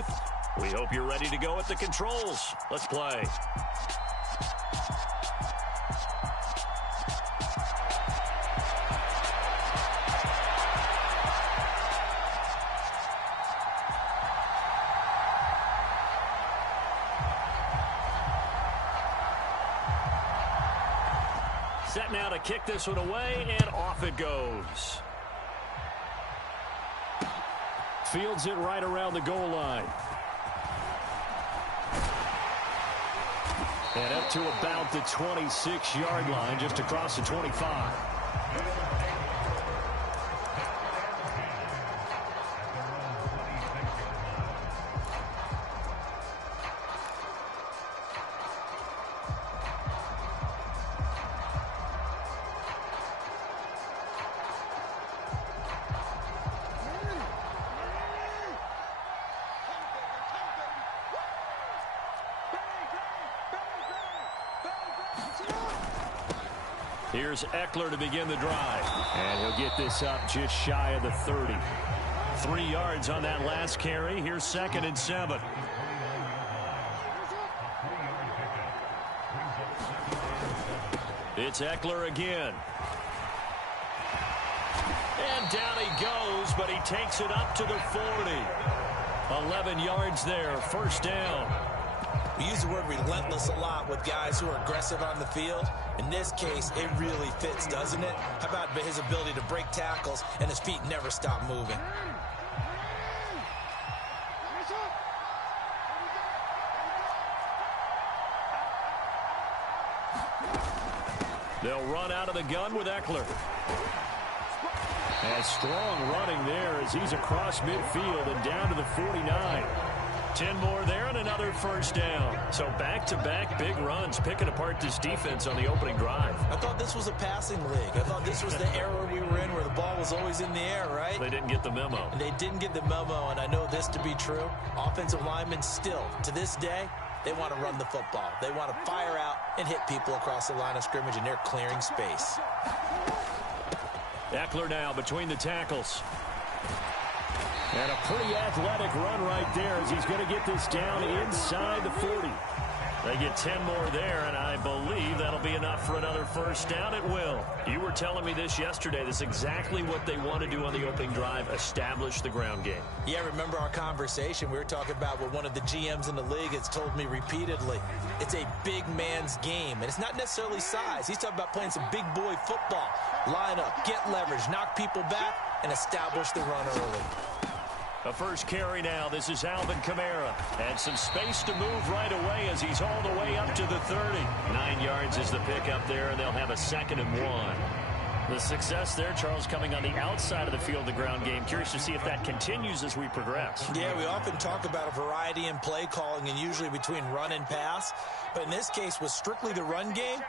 booth? We hope you're ready to go at the controls. Let's play. Set now to kick this one away, and off it goes. Fields it right around the goal line. And up to about the 26-yard line, just across the 25. Here's Eckler to begin the drive. And he'll get this up just shy of the 30. 3 yards on that last carry. Here's 2nd and 7. It's Eckler again. And down he goes, but he takes it up to the 40. 11 yards there, 1st down. We use the word relentless a lot with guys who are aggressive on the field. In this case, it really fits, doesn't it? How about his ability to break tackles and his feet never stop moving? They'll run out of the gun with Eckler. And strong running there as he's across midfield and down to the 49. 10 more there and another 1st down. So back-to-back big runs, picking apart this defense on the opening drive. I thought this was a passing league. I thought this was the era we were in where the ball was always in the air, right? They didn't get the memo. They didn't get the memo, and I know this to be true. Offensive linemen still, to this day, they want to run the football. They want to fire out and hit people across the line of scrimmage, and they're clearing space. Eckler now between the tackles. And a pretty athletic run right there as he's going to get this down inside the 40. They get 10 more there, and I believe that'll be enough for another 1st down. It will. You were telling me this yesterday. This is exactly what they want to do on the opening drive, establish the ground game. Yeah, remember our conversation. We were talking about what one of the GMs in the league has told me repeatedly. It's a big man's game, and it's not necessarily size. He's talking about playing some big boy football. Line up, get leverage, knock people back, and establish the run early. A 1st carry now. This is Alvin Kamara. And some space to move right away as he's all the way up to the 30. 9 yards is the pickup there, and they'll have a 2nd and 1. The success there, Charles, coming on the outside of the field, the ground game. Curious to see if that continues as we progress. Yeah, we often talk about a variety in play calling and usually between run and pass. But in this case, with strictly the run game,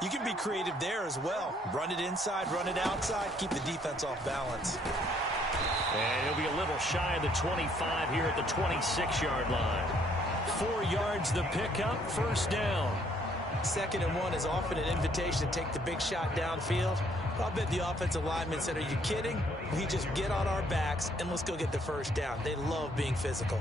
you can be creative there as well. Run it inside, run it outside, keep the defense off balance. And he'll be a little shy of the 25 here at the 26-yard line. 4 yards the pickup, 1st down. 2nd and 1 is often an invitation to take the big shot downfield. I'll bet the offensive lineman said, are you kidding? We just get on our backs and let's go get the 1st down. They love being physical.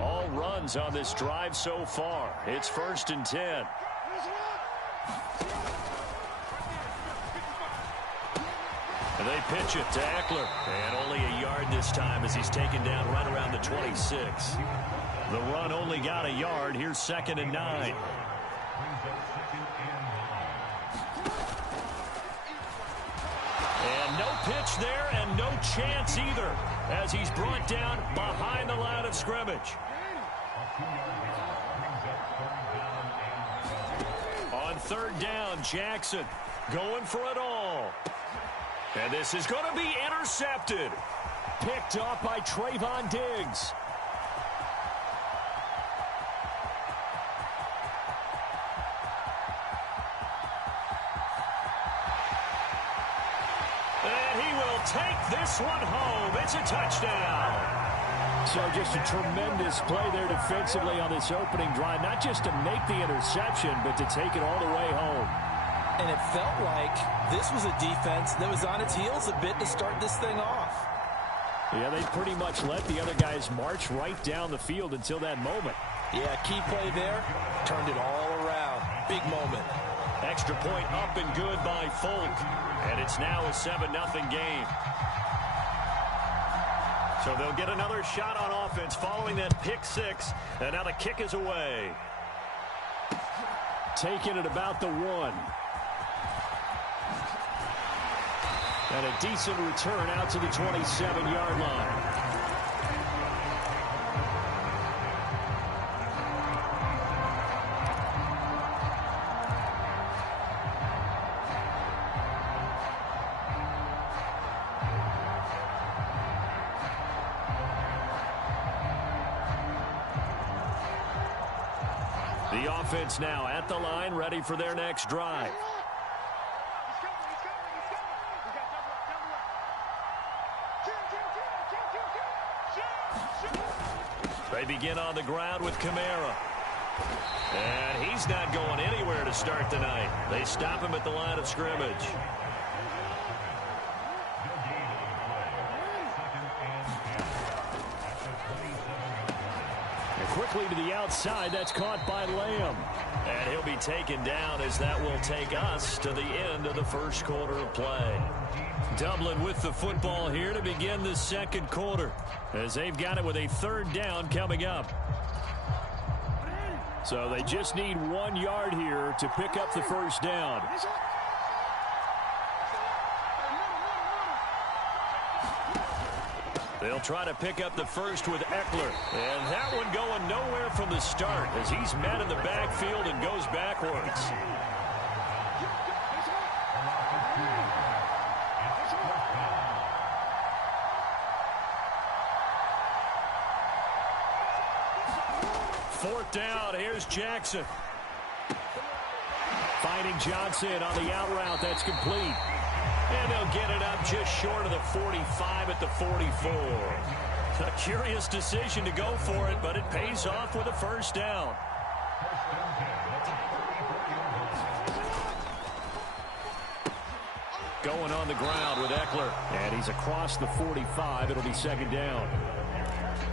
All runs on this drive so far. It's 1st and 10. And they pitch it to Eckler. And only a yard this time as he's taken down right around the 26. The run only got a yard. Here's 2nd and 9. And no pitch there and no chance either as he's brought down behind the line of scrimmage. On 3rd down, Jackson going for it all. And this is going to be intercepted. Picked off by Trayvon Diggs. And he will take this one home. It's a touchdown. So just a tremendous play there defensively on this opening drive. Not just to make the interception, but to take it all the way home. And it felt like this was a defense that was on its heels a bit to start this thing off. Yeah, they pretty much let the other guys march right down the field until that moment. Yeah, key play there, turned it all around. Big moment. Extra point up and good by Folk. And it's now a 7-0 game. So they'll get another shot on offense following that pick six. And now the kick is away. Taken at about the 1. And a decent return out to the 27-yard line. The offense now at the line, ready for their next drive. They begin on the ground with Kamara. And he's not going anywhere to start the night. They stop him at the line of scrimmage. And quickly to the outside, that's caught by Lamb. And he'll be taken down as that will take us to the end of the first quarter of play. Dublin with the football here to begin the second quarter, as they've got it with a 3rd down coming up. So they just need 1 yard here to pick up the first down. They'll try to pick up the first with Eckler. And that one going nowhere from the start as he's met in the backfield and goes backwards. Fourth down, here's Jackson. Finding Johnson on the out route, that's complete. And they'll get it up just short of the 45 at the 44. A curious decision to go for it, but it pays off with a first down. Going on the ground with Eckler. And he's across the 45. It'll be 2nd down.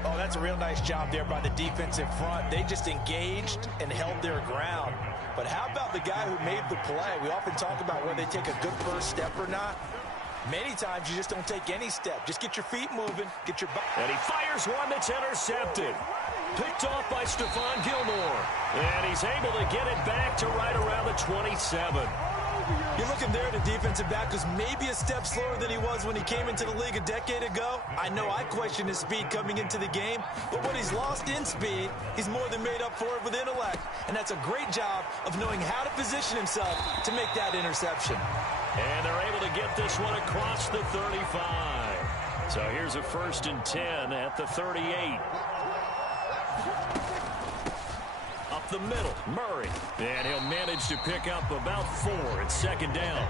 Oh, that's a real nice job there by the defensive front. They just engaged and held their ground. But how about the guy who made the play? We often talk about whether they take a good first step or not. Many times you just don't take any step. Just get your feet moving. Get your and he fires one that's intercepted. Picked off by Stephon Gilmore. And he's able to get it back to right around the 27. You're looking there at a defensive back who's maybe a step slower than he was when he came into the league a decade ago. I know I questioned his speed coming into the game, but what he's lost in speed, he's more than made up for it with intellect. And that's a great job of knowing how to position himself to make that interception. And they're able to get this one across the 35. So here's a 1st and 10 at the 38. Up the middle, Murray. And he'll manage to pick up about 4 at 2nd down.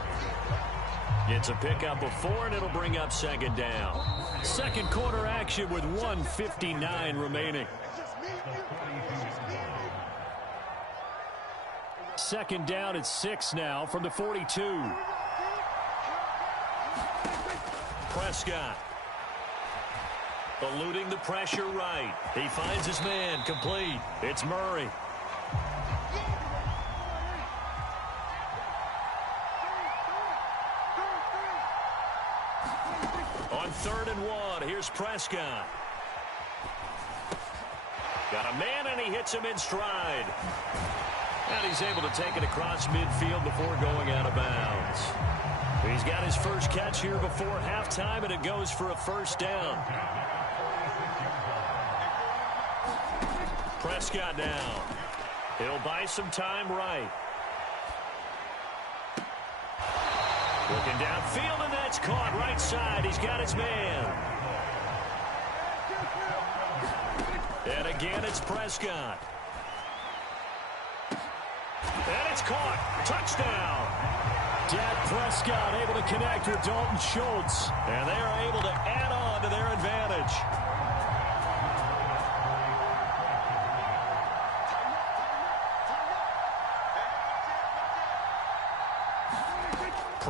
It's a pickup of 4, and it'll bring up 2nd down. Second quarter action with 1:59 remaining. 2nd down at 6 now from the 42. Prescott. Eluding the pressure right. He finds his man complete. It's Murray. On 3rd and 1, here's Prescott. Got a man, and he hits him in stride. And he's able to take it across midfield before going out of bounds. He's got his first catch here before halftime, and it goes for a 1st down. Prescott down. He'll buy some time right. Looking downfield, and that's caught right side. He's got his man. And again, it's Prescott. And it's caught. Touchdown. Dak Prescott able to connect with Dalton Schultz. And they are able to add on to their advantage.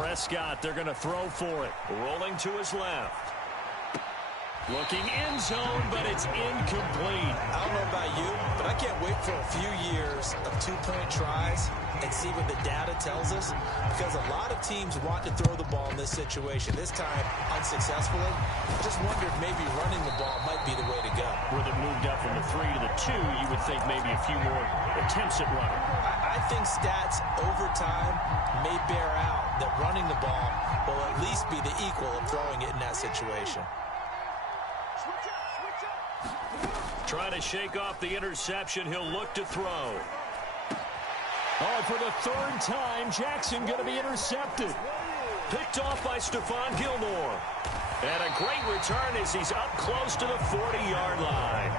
Prescott, they're going to throw for it. Rolling to his left. Looking end zone, but it's incomplete. I don't know about you, but I can't wait for a few years of two-point tries and see what the data tells us, because a lot of teams want to throw the ball in this situation. This time, unsuccessfully. I just wonder if maybe running the ball might be the way to go. With it moved up from the 3 to the 2, you would think maybe a few more attempts at running. I think stats over time may bear out that running the ball will at least be the equal of throwing it in that situation. Trying to shake off the interception. He'll look to throw. Oh, for the third time, Jackson going to be intercepted. Picked off by Stephon Gilmore. And a great return as he's up close to the 40-yard line.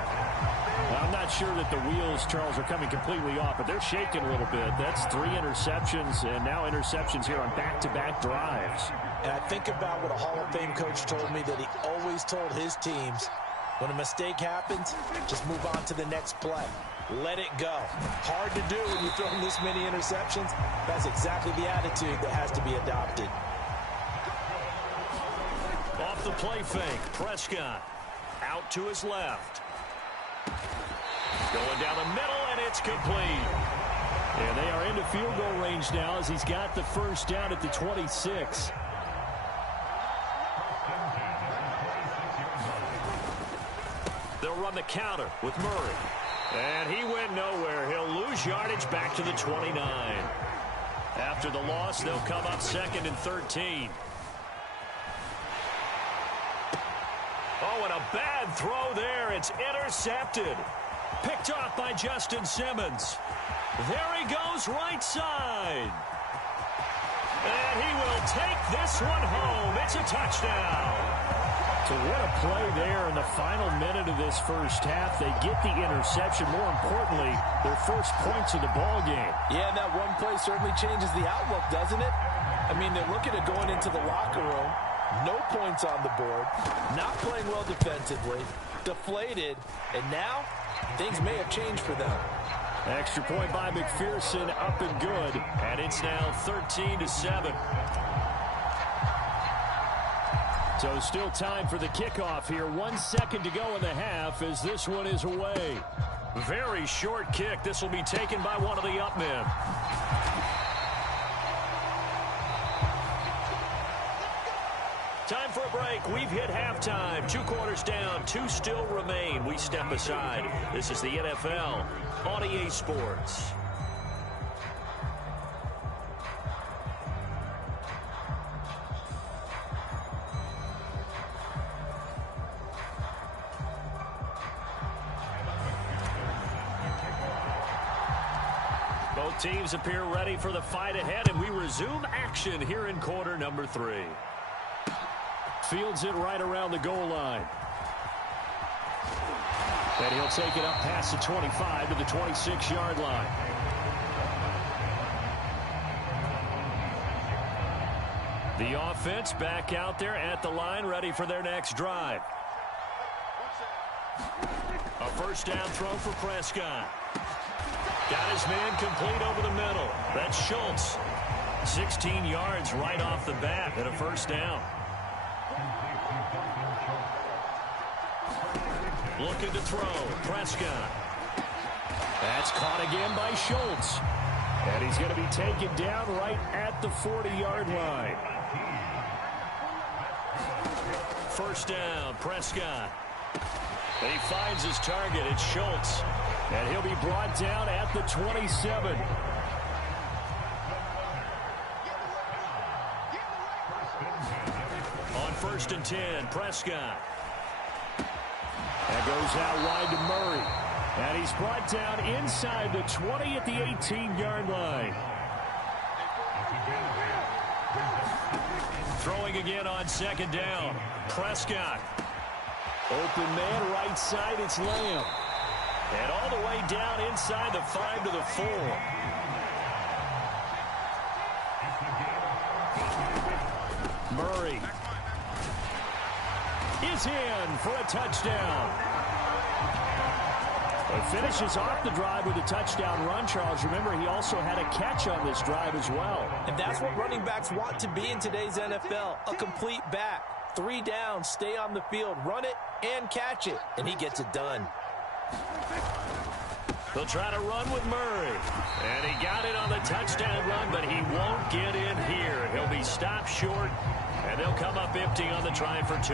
I'm not sure that the wheels, Charles, are coming completely off, but they're shaking a little bit. That's 3 interceptions, and now interceptions here on back-to-back drives. And I think about what a Hall of Fame coach told me, that he always told his teams, when a mistake happens, just move on to the next play. Let it go. Hard to do when you're throwing this many interceptions. That's exactly the attitude that has to be adopted. Off the play fake, Prescott out to his left. Going down the middle, and it's complete. And they are into field goal range now as he's got the first down at the 26. They'll run the counter with Murray. And he went nowhere. He'll lose yardage back to the 29. After the loss, they'll come up 2nd and 13. Oh, and a bad throw there. It's intercepted. Picked off by Justin Simmons. There he goes, right side. And he will take this one home. It's a touchdown. So what a play there in the final minute of this first half. They get the interception. More importantly, their first points of the ball game. Yeah, and that one play certainly changes the outlook, doesn't it? I mean, they're looking at going into the locker room. No points on the board. Not playing well defensively. Deflated. And now, things may have changed for them. Extra point by McPherson, up and good. And it's now 13-7. So still time for the kickoff here. 1 second to go in the half as this one is away. Very short kick. This will be taken by one of the up men. Time for a break. We've hit halftime. 2 quarters down. 2 still remain. We step aside. This is the NFL on EA Sports. Both teams appear ready for the fight ahead, and we resume action here in quarter number 3. Fields it right around the goal line. And he'll take it up past the 25 to the 26-yard line. The offense back out there at the line, ready for their next drive. A first down throw for Prescott. Got his man complete over the middle. That's Schultz. 16 yards right off the bat and a first down. Looking to throw. Prescott. That's caught again by Schultz. And he's going to be taken down right at the 40-yard line. First down, Prescott. He finds his target. It's Schultz. And he'll be brought down at the 27. On 1st and 10, Prescott. That goes out wide to Murray. And he's brought down inside the 20 at the 18-yard line. Throwing again on 2nd down. Prescott. Open man right side, it's Lamb. And all the way down inside the 5 to the 4. Murray is in for a touchdown. He finishes off the drive with a touchdown run, Charles. Remember, he also had a catch on this drive as well. And that's what running backs want to be in today's NFL, a complete back. 3 downs, stay on the field, run it, and catch it. And he gets it done. They'll try to run with Murray. And he got it on the touchdown run, but he won't get in here. He'll be stopped short, and they'll come up empty on the try for 2.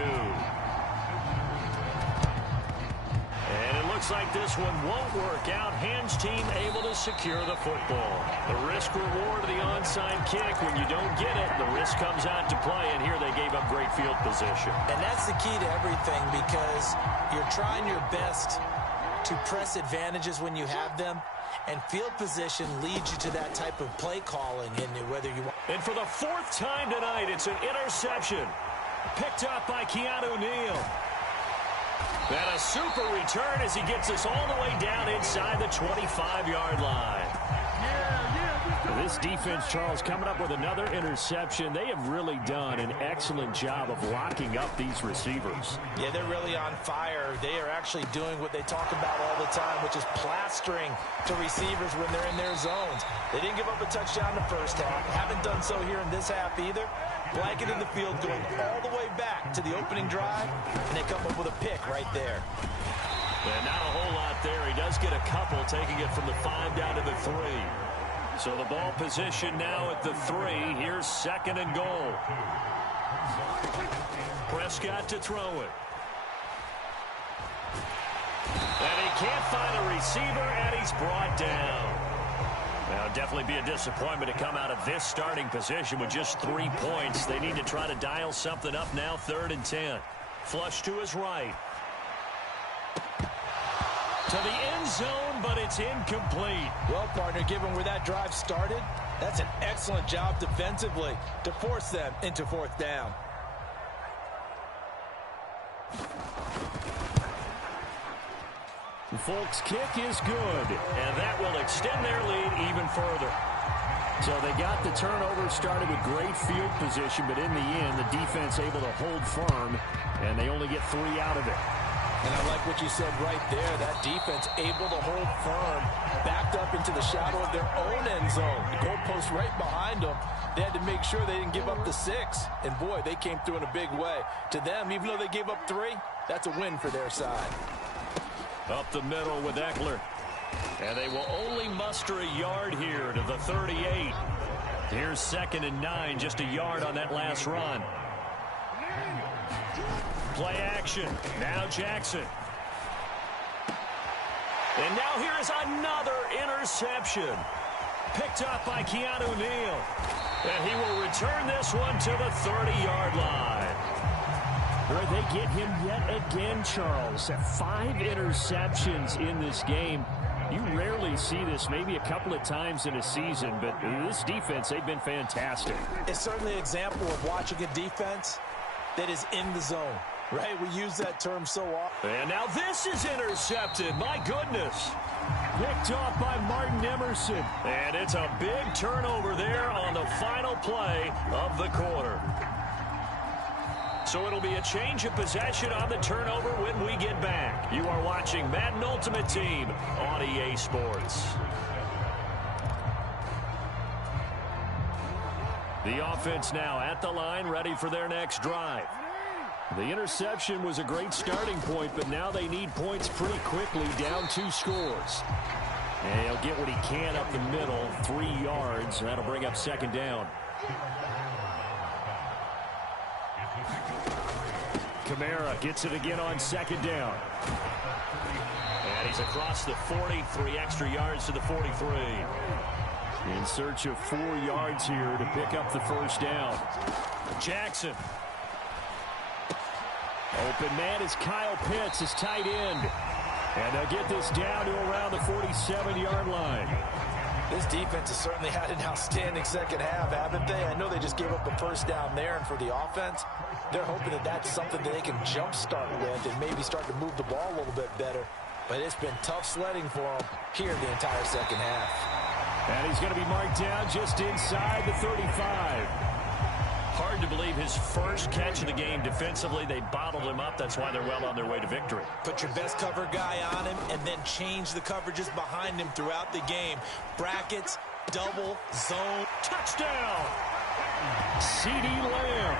And it looks like this one won't work out. Hans team able to secure the football. The risk reward of the onside kick. When you don't get it, the risk comes out to play, and here they gave up great field position. And that's the key to everything, because you're trying your best to press advantages when you have them, and field position leads you to that type of play calling, and whether you want. And for the 4th time tonight, it's an interception. Picked up by Keanu Neal. And a super return as he gets us all the way down inside the 25-yard line. This defense, Charles, coming up with another interception. They have really done an excellent job of locking up these receivers. Yeah, they're really on fire. They are actually doing what they talk about all the time, which is plastering to receivers when they're in their zones. They didn't give up a touchdown in the first half. Haven't done so here in this half either. Blanketing the field, going all the way back to the opening drive, and they come up with a pick right there. And not a whole lot there. He does get a couple, taking it from the 5 down to the 3. So the ball position now at the 3. Here's 2nd and goal. Prescott to throw it. And he can't find a receiver, and he's brought down. Now, definitely be a disappointment to come out of this starting position with just 3 points. They need to try to dial something up now, 3rd and 10. Flush to his right. To the end zone, but it's incomplete. Well, partner, given where that drive started, that's an excellent job defensively to force them into 4th down. The Folks' kick is good, and that will extend their lead even further. So they got the turnover started with great field position, but in the end, the defense able to hold firm, and they only get 3 out of it. And I like what you said right there. That defense able to hold firm, backed up into the shadow of their own end zone. The goalpost right behind them. They had to make sure they didn't give up the 6. And, boy, they came through in a big way. To them, even though they gave up 3, that's a win for their side. Up the middle with Eckler. And they will only muster a yard here to the 38. Here's 2nd and 9, just a yard on that last run. Play action. Now Jackson. And now here is another interception. Picked up by Keanu Neal. And he will return this one to the 30-yard line. Where they get him yet again, Charles. 5 interceptions in this game. You rarely see this, maybe a couple of times in a season, but this defense, they've been fantastic. It's certainly an example of watching a defense that is in the zone, right? We use that term so often. And now this is intercepted. My goodness. Picked off by Martin Emerson. And it's a big turnover there on the final play of the quarter. So it'll be a change of possession on the turnover when we get back. You are watching Madden Ultimate Team on EA Sports. The offense now at the line, ready for their next drive. The interception was a great starting point, but now they need points pretty quickly, down 2 scores. And he'll get what he can up the middle, 3 yards. That'll bring up 2nd down. Kamara gets it again on 2nd down. And he's across the 40, 3 extra yards to the 43. In search of 4 yards here to pick up the 1st down. Jackson. Open man is Kyle Pitts, his tight end. And they'll get this down to around the 47-yard line. This defense has certainly had an outstanding second half, haven't they? I know they just gave up a 1st down there, and for the offense, they're hoping that that's something that they can jumpstart with and maybe start to move the ball a little bit better. But it's been tough sledding for them here the entire second half. And he's going to be marked down just inside the 35. Hard hard to believe his first catch of the game defensively. They bottled him up. That's why they're well on their way to victory. Put your best cover guy on him and then change the coverages behind him throughout the game. Brackets, double, zone. Touchdown! CeeDee Lamb,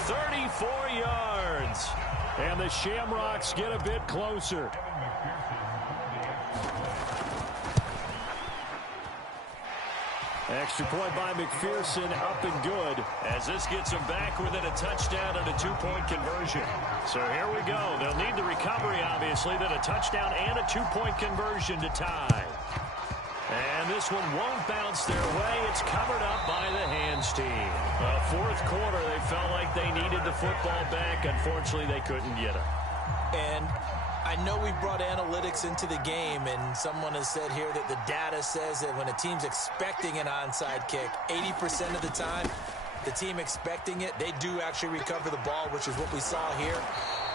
34 yards. And the Shamrocks get a bit closer. Extra point by McPherson, up and good, as this gets them back within a touchdown and a two-point conversion. So here we go. They'll need the recovery, obviously, then a touchdown and a two-point conversion to tie. And this one won't bounce their way. It's covered up by the hands team. Fourth quarter, they felt like they needed the football back. Unfortunately, they couldn't get it. And I know we brought analytics into the game, and someone has said here that the data says that when a team's expecting an onside kick, 80% of the time, the team expecting it, they do actually recover the ball, which is what we saw here.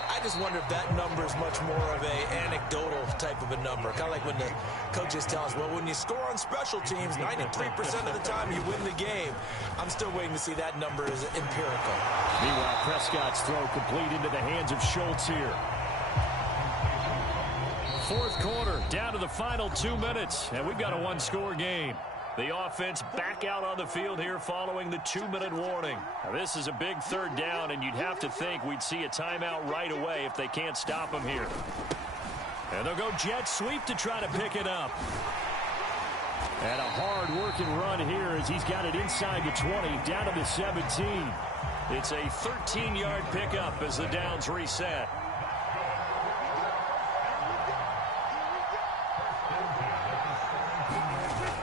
I just wonder if that number is much more of an anecdotal type of a number. Kind of like when the coaches tell us, well, when you score on special teams, 93% of the time you win the game. I'm still waiting to see that number as empirical. Meanwhile, Prescott's throw complete into the hands of Schultz here. Fourth quarter, down to the final 2 minutes, and we've got a one-score game. The offense back out on the field here following the 2-minute warning. Now, this is a big third down, and you'd have to think we'd see a timeout right away if they can't stop them here. And they'll go jet sweep to try to pick it up. And a hard-working run here as he's got it inside the 20, down to the 17. It's a 13-yard pickup as the downs reset.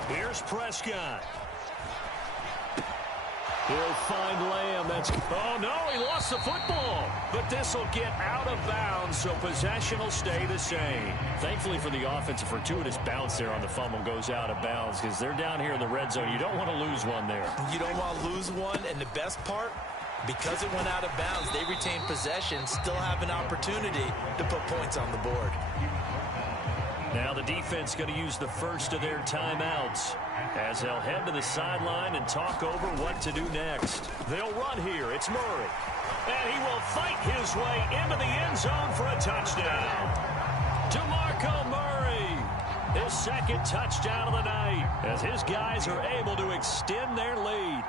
Here's Prescott. He'll find Lamb. Oh, no, he lost the football. But this will get out of bounds, so possession will stay the same. Thankfully for the offense, a fortuitous bounce there on the fumble goes out of bounds because they're down here in the red zone. You don't want to lose one there. You don't want to lose one, and the best part, because it went out of bounds, they retain possession, still have an opportunity to put points on the board. Now the defense going to use the first of their timeouts as they'll head to the sideline and talk over what to do next. They'll run here. It's Murray. And he will fight his way into the end zone for a touchdown. DeMarco Murray, his second touchdown of the night, as his guys are able to extend their lead.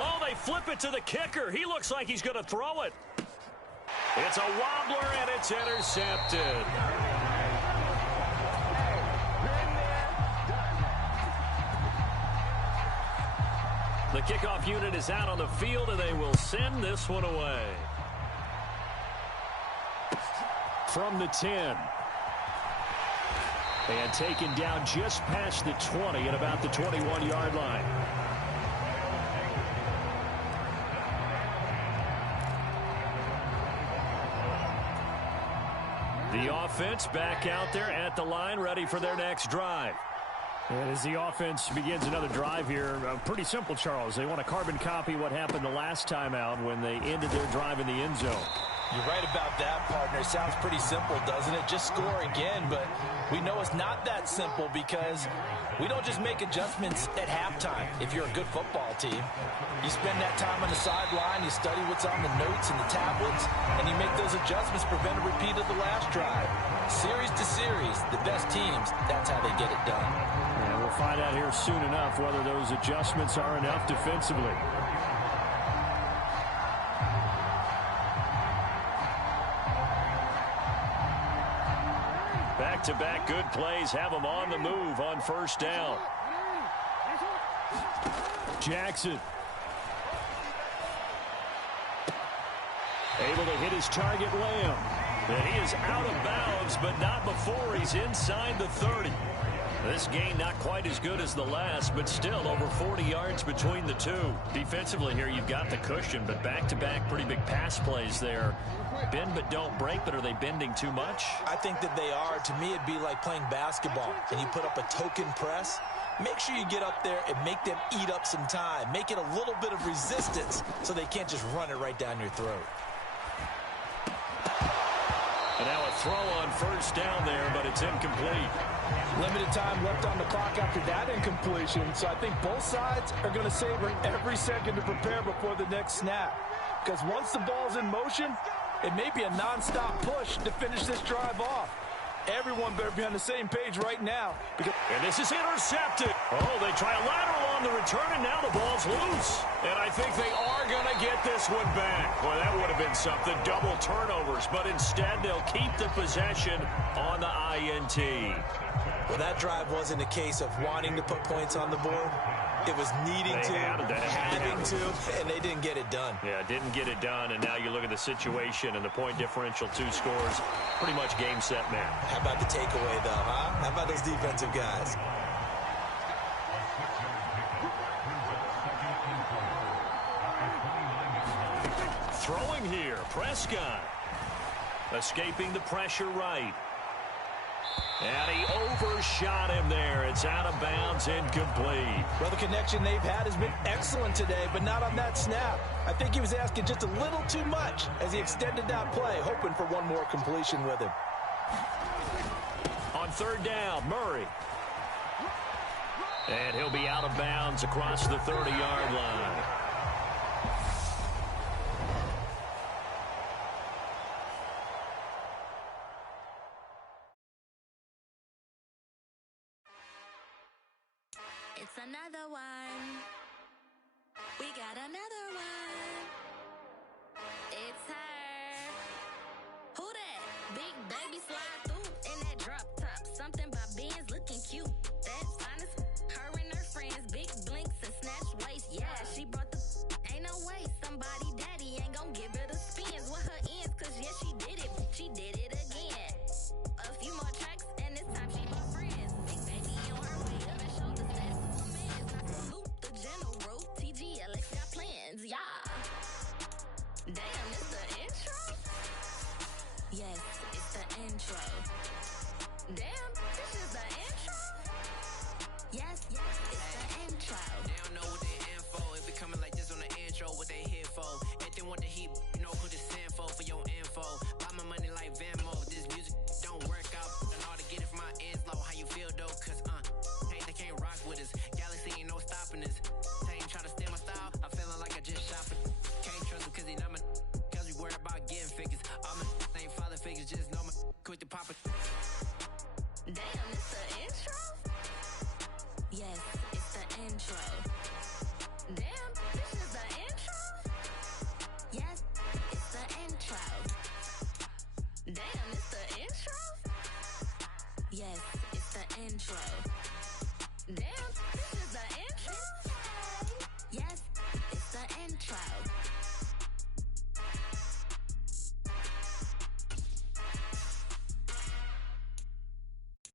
Oh, they flip it to the kicker. He looks like he's going to throw it. It's a wobbler, and it's intercepted. The kickoff unit is out on the field, and they will send this one away. From the 10. And taken down just past the 20 at about the 21-yard line. The offense back out there at the line, ready for their next drive. And as the offense begins another drive here, pretty simple, Charles. They want to carbon copy what happened the last time out when they ended their drive in the end zone. You're right about that, partner. Sounds pretty simple, doesn't it? Just score again, but we know it's not that simple because we don't just make adjustments at halftime. If you're a good football team, you spend that time on the sideline, you study what's on the notes and the tablets, and you make those adjustments, prevent a repeat of the last drive. Series to series, the best teams, that's how they get it done. And we'll find out here soon enough whether those adjustments are enough defensively. Back-to-back good plays have them on the move on first down. Jackson. Able to hit his target, Lamb. And he is out of bounds, but not before he's inside the 30. This gain not quite as good as the last, but still over 40 yards between the two. Defensively here, you've got the cushion, but back-to-back pretty big pass plays there. Bend but don't break, but are they bending too much? I think that they are. To me, it'd be like playing basketball, and you put up a token press. Make sure you get up there and make them eat up some time. Make it a little bit of resistance so they can't just run it right down your throat. And now a throw on first down there, but it's incomplete. Limited time left on the clock after that incompletion, so I think both sides are going to savor every second to prepare before the next snap. Because once the ball's in motion, it may be a non-stop push to finish this drive off. Everyone better be on the same page right now. And this is intercepted. Oh, they try a lateral on the return, and now the ball's loose. And I think they are going to get this one back. Boy, that would have been something. Double turnovers, but instead they'll keep the possession on the INT. Well, that drive wasn't a case of wanting to put points on the board. It was needing to, having to, and they didn't get it done. Yeah, didn't get it done, and now you look at the situation and the point differential, 2 scores, pretty much game, set, match. How about the takeaway, though, huh? How about those defensive guys? Throwing here, Prescott. Escaping the pressure right. And he overshot him there. It's out of bounds, incomplete. Well, the connection they've had has been excellent today, but not on that snap. I think he was asking just a little too much as he extended that play, hoping for one more completion with him. On third down, Murray. And he'll be out of bounds across the 30-yard line. It's another one. We got another one. It's her. Who that? Big baby slide through in that drop top. Something by Benz looking cute. That's honest. Her and her friends, big blinks and snatch waist. Yeah, she brought the. Ain't no way somebody daddy ain't gon' give her the spins with her ends. Cause yeah, she did it. She did it again. A few more tracks and this time she my friends. Big baby on her way up and show the stats. The general, TGLX got plans, yeah. Damn, it's the intro? Yes, it's the intro. Damn, this is the intro? Yes, it's the intro. They don't know what they in for. It be coming like this on the intro, what they here for. If they want the heat, you know who to send for your info. Buy my money like Venmo. This music don't work out. And all to get it from my ends low. How you feel though? Cause hey, they can't rock with us. Galaxy ain't no stopping this. They ain't try to steal my style. I'm feeling like I just shopping. Can't trust him cause he not my. Cause we worried about getting figures. All my ain't father figures. Just know my quick to pop it. Damn, it's the intro? Yes, it's the intro. Damn, this is the intro? Yes, it's the intro. Damn, it's the intro? Yes, it's the intro. Damn, this is the intro? Yes, it's the intro.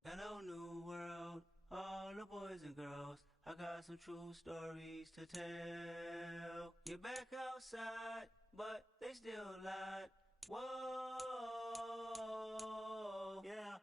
Hello, new world, all the boys and girls. I got some true stories to tell. You're back outside, but they still lied. Whoa, yeah.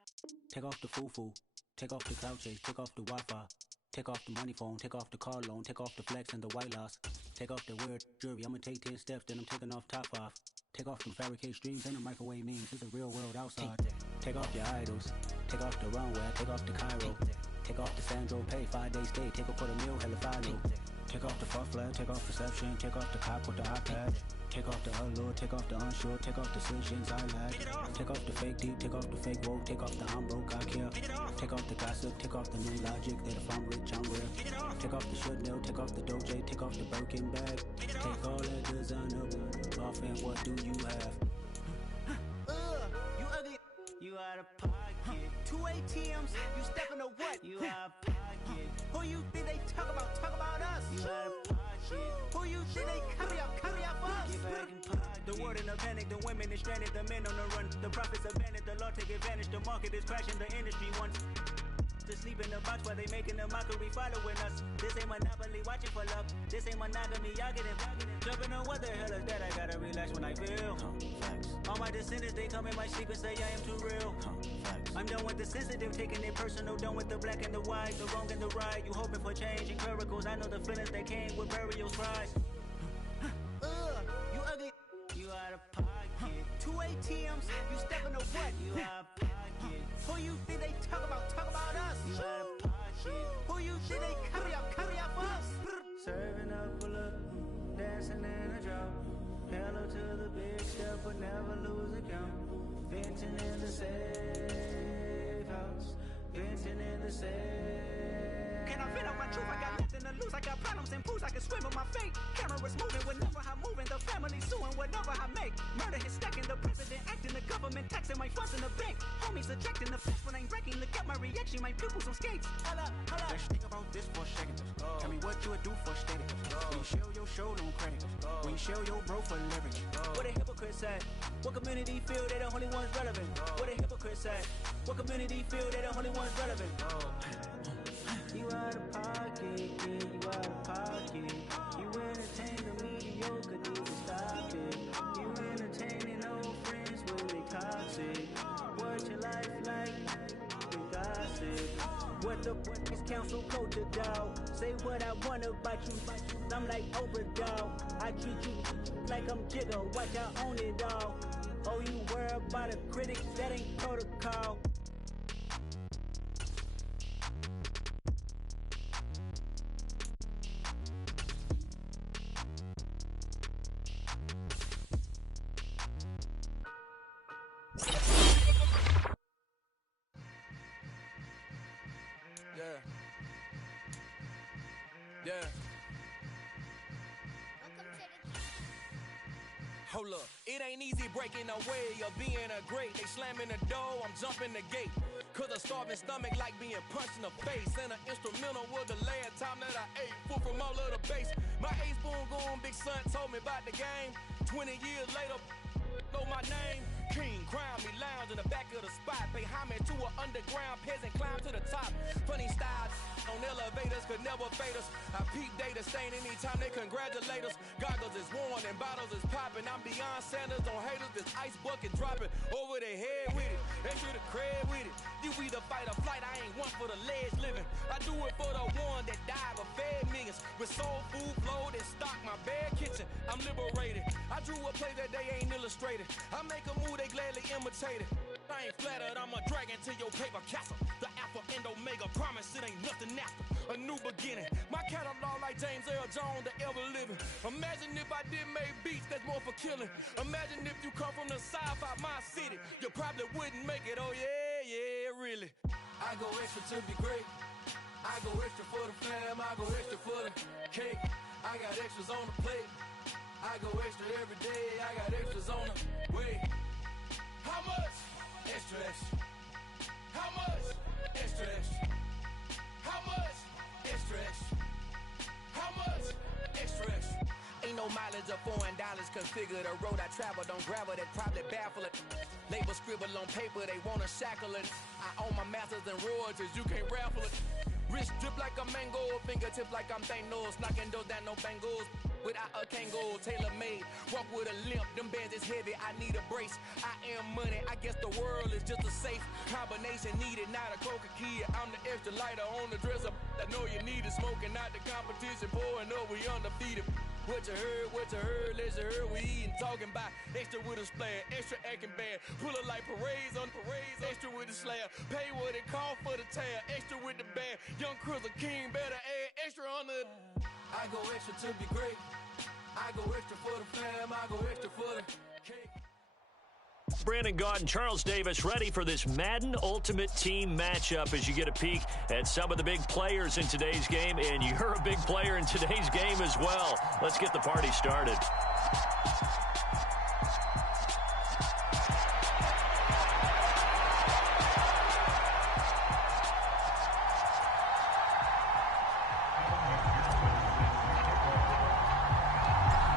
Take off the foo-foo, take off the cloud chase, take off the Wi-Fi. Take off the money phone, take off the car loan, take off the flex and the white loss. Take off the weird jewelry, I'ma take 10 steps, then I'm taking off top 5. Take off them fabricate streams, ain't no microwave memes, it's a real world outside. Take off your idols, take off the runway, take off the Cairo. Take off the Sandro pay, 5-day stay, take a $250,000, hella final. Take off the fuck flag, take off perception, take off the cop with the iPad. Take off the allure, take off the unsure, take off decisions I lack. Take off the fake deep, take off the fake woke, take off the I'm broke, I care. Take off the gossip, take off the new logic, that if I'm rich, I'm real. Take off the should know, take off the doje, take off the Birkin bag. Take all that designer off and what do you have? You ugly, you out of pocket. 2 ATMs, you stepping to what? You out of pocket. Who you think they talk about us? You out of pocket. Who you think they carry out for us? Get back in pocket. The word in a panic, the women is stranded, the men on the run. The profits abandoned, the law take advantage. The market is crashing, the industry wants to sleep in the box while they making a mockery following us. This ain't monopoly, watching for love. This ain't monogamy, y'all get it. Jumping on what the hell is that? I gotta relax when I feel. All my descendants, they come in my sleep and say I am too real. I'm done with the sensitive, taking it personal. Done with the black and the white, the wrong and the right. You hoping for change and miracles. I know the feelings that came with burial cries. You ugly, you out of pocket. 2 ATMs, ATMs, you stepping to what? You out of pocket. Who you think they talk about us? You out of pocket. Who you think they carry out for us? Serving up a look, dancing in a drop. Hello to the big step, but never lose a count. Venting in the safe house. Venting in the safe. Can I fit up my truth? I got nothing to lose. I got problems and booze. I can swim on my fate. Cameras moving whenever I'm moving. The family suing whatever I make. Murder is stacking. The president acting. The government taxing. My funds in the bank. Homies ejecting. The flesh when I'm breaking. Look at my reaction. My pupils on skates. Hold up. Let's think about this for a second. Tell me what you would do for steady. When you show your show, no credit. When you show your bro for leverage. What a hypocrite said. What community feel they the only ones relevant? What a hypocrite said. What community feel they the only ones relevant? You out of pocket, yeah, you out of pocket. You entertain the mediocre, need to stop it. You entertaining old friends when they toxic. What's your life like? You gossip. What the is council culture, dog? Say what I want about you. I'm like Oprah, dog. I treat you like I'm Jigga. Watch I own it, dog. Oh, you worry about a critic? That ain't protocol. Yeah. Hold up, it ain't easy breaking away or being a great. They slamming the door, I'm jumping the gate. Cause a starving stomach like being punched in the face. And an instrumental was the last time that I ate. Full from all of the bass. My ace boom goon, big son told me about the game. 20 years later, know my name. King, crown me, lounge in the back of the spot. Pay homage to an underground peasant, climb to the top. Funny styles on elevators could never fade us. I peep data stain anytime they congratulate us. Goggles is worn and bottles is popping. I'm beyond Sanders on haters, this ice bucket dropping over their head with it. They should have cred with it. You either fight or flight, I ain't one for the ledge living. I do it for the one that died but fed millions. With soul food flowed and stocked my bare kitchen. I'm liberated. I drew a play that they ain't illustrated. I make a move, they gladly imitate it. I ain't flattered, I'm a dragon to your paper castle. The alpha and omega, promise it ain't nothing after. A new beginning. My catalog like James Earl Jones, the ever living. Imagine if I did make beats, that's more for killing. Imagine if you come from the south out my city. You probably wouldn't make it, oh yeah, really. I go extra to be great. I go extra for the fam, I go extra for the cake. I got extras on the plate. I go extra every day, I got extras on the way. How much? Extra, extra. How much? Extra, extra. How much? Extra, extra. How much? Extra, extra. Ain't no mileage of $4 configure the road I travel. Don't gravel, that probably baffle it. Label scribble on paper, they wanna shackle it. I own my masters and royalties, you can't raffle it. Wrist drip like a mango, fingertips like I'm Thanos. Knocking those down, no bangles. Without a Kango, tailor-made. Walk with a limp, them bands is heavy, I need a brace. I am money, I guess the world is just a safe combination needed, not a coca key. I'm the extra lighter on the dresser. I know you need it, smoking out the competition, pouring up, we undefeated. What you heard, let you heard, we eating, talking about extra with a splash, extra acting bad. Pull it like parades on parades, extra with the slab. Pay what it cost for the tab, extra with the bag. Young Crizzle King, better add extra on the. I go extra to be great. I go extra for the fam, I go extra for the cake. Brandon Gaudin, Charles Davis ready for this Madden Ultimate Team matchup as you get a peek at some of the big players in today's game, and you're a big player in today's game as well. Let's get the party started.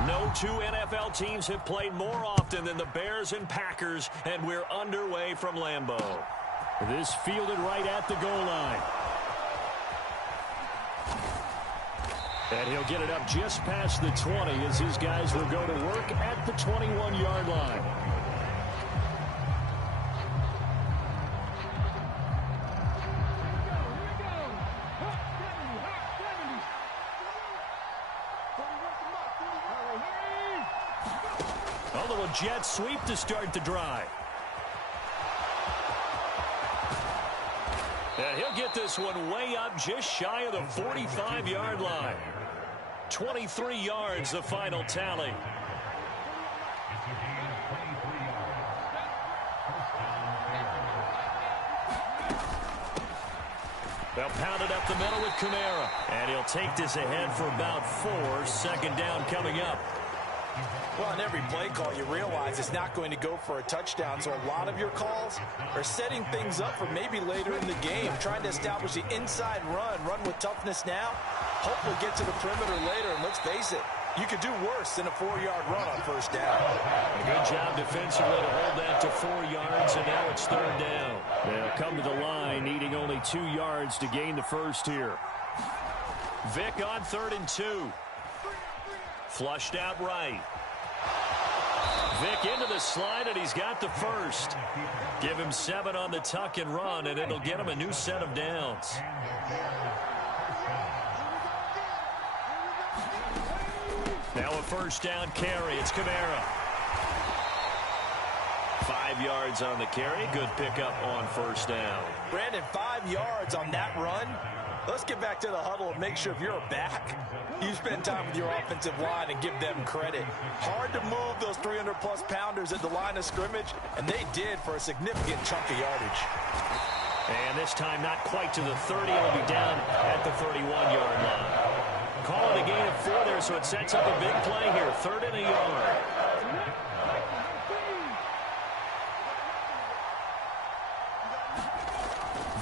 No two NFL teams have played more often than the Bears and Packers, and we're underway from Lambeau. This fielded right at the goal line. And he'll get it up just past the 20 as his guys will go to work at the 21-yard line. A little jet sweep to start the drive. And he'll get this one way up just shy of the 45-yard line. 23 yards, the final tally. They'll pound it up the middle with Kamara. And he'll take this ahead for about 4. Second down coming up. Well, on every play call, you realize it's not going to go for a touchdown, so a lot of your calls are setting things up for maybe later in the game, trying to establish the inside run with toughness now, hopefully get to the perimeter later, and let's face it, you could do worse than a 4-yard run on first down. A good job defensively to hold that to 4 yards, and now it's third down. They'll come to the line, needing only 2 yards to gain the first here. Vick on 3rd and 2. Flushed out right. Vick into the slide, and he's got the first. Give him 7 on the tuck and run, and it'll get him a new set of downs. Now a first down carry. It's Kamara. 5 yards on the carry. Good pickup on first down. Brandon, 5 yards on that run. Let's get back to the huddle and make sure if you're a back, you spend time with your offensive line and give them credit. Hard to move those 300-plus pounders at the line of scrimmage, and they did for a significant chunk of yardage. And this time not quite to the 30. It'll be down at the 31-yard line. Call it a gain of 4 there, so it sets up a big play here. 3rd and a yard.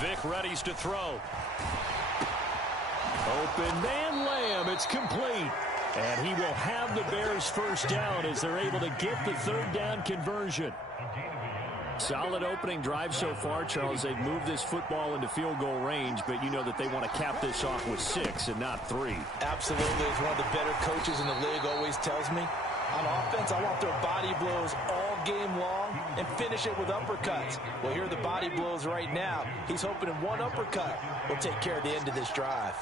Vick readies to throw. Open man Lamb. It's complete. And he will have the Bears first down as they're able to get the 3rd down conversion. Solid opening drive so far, Charles. They've moved this football into field goal range, but you know that they want to cap this off with 6 and not 3. Absolutely. As one of the better coaches in the league always tells me, on offense, I want their body blows all game long and finish it with uppercuts. Well, here are the body blows right now. He's hoping in one uppercut will take care of the end of this drive.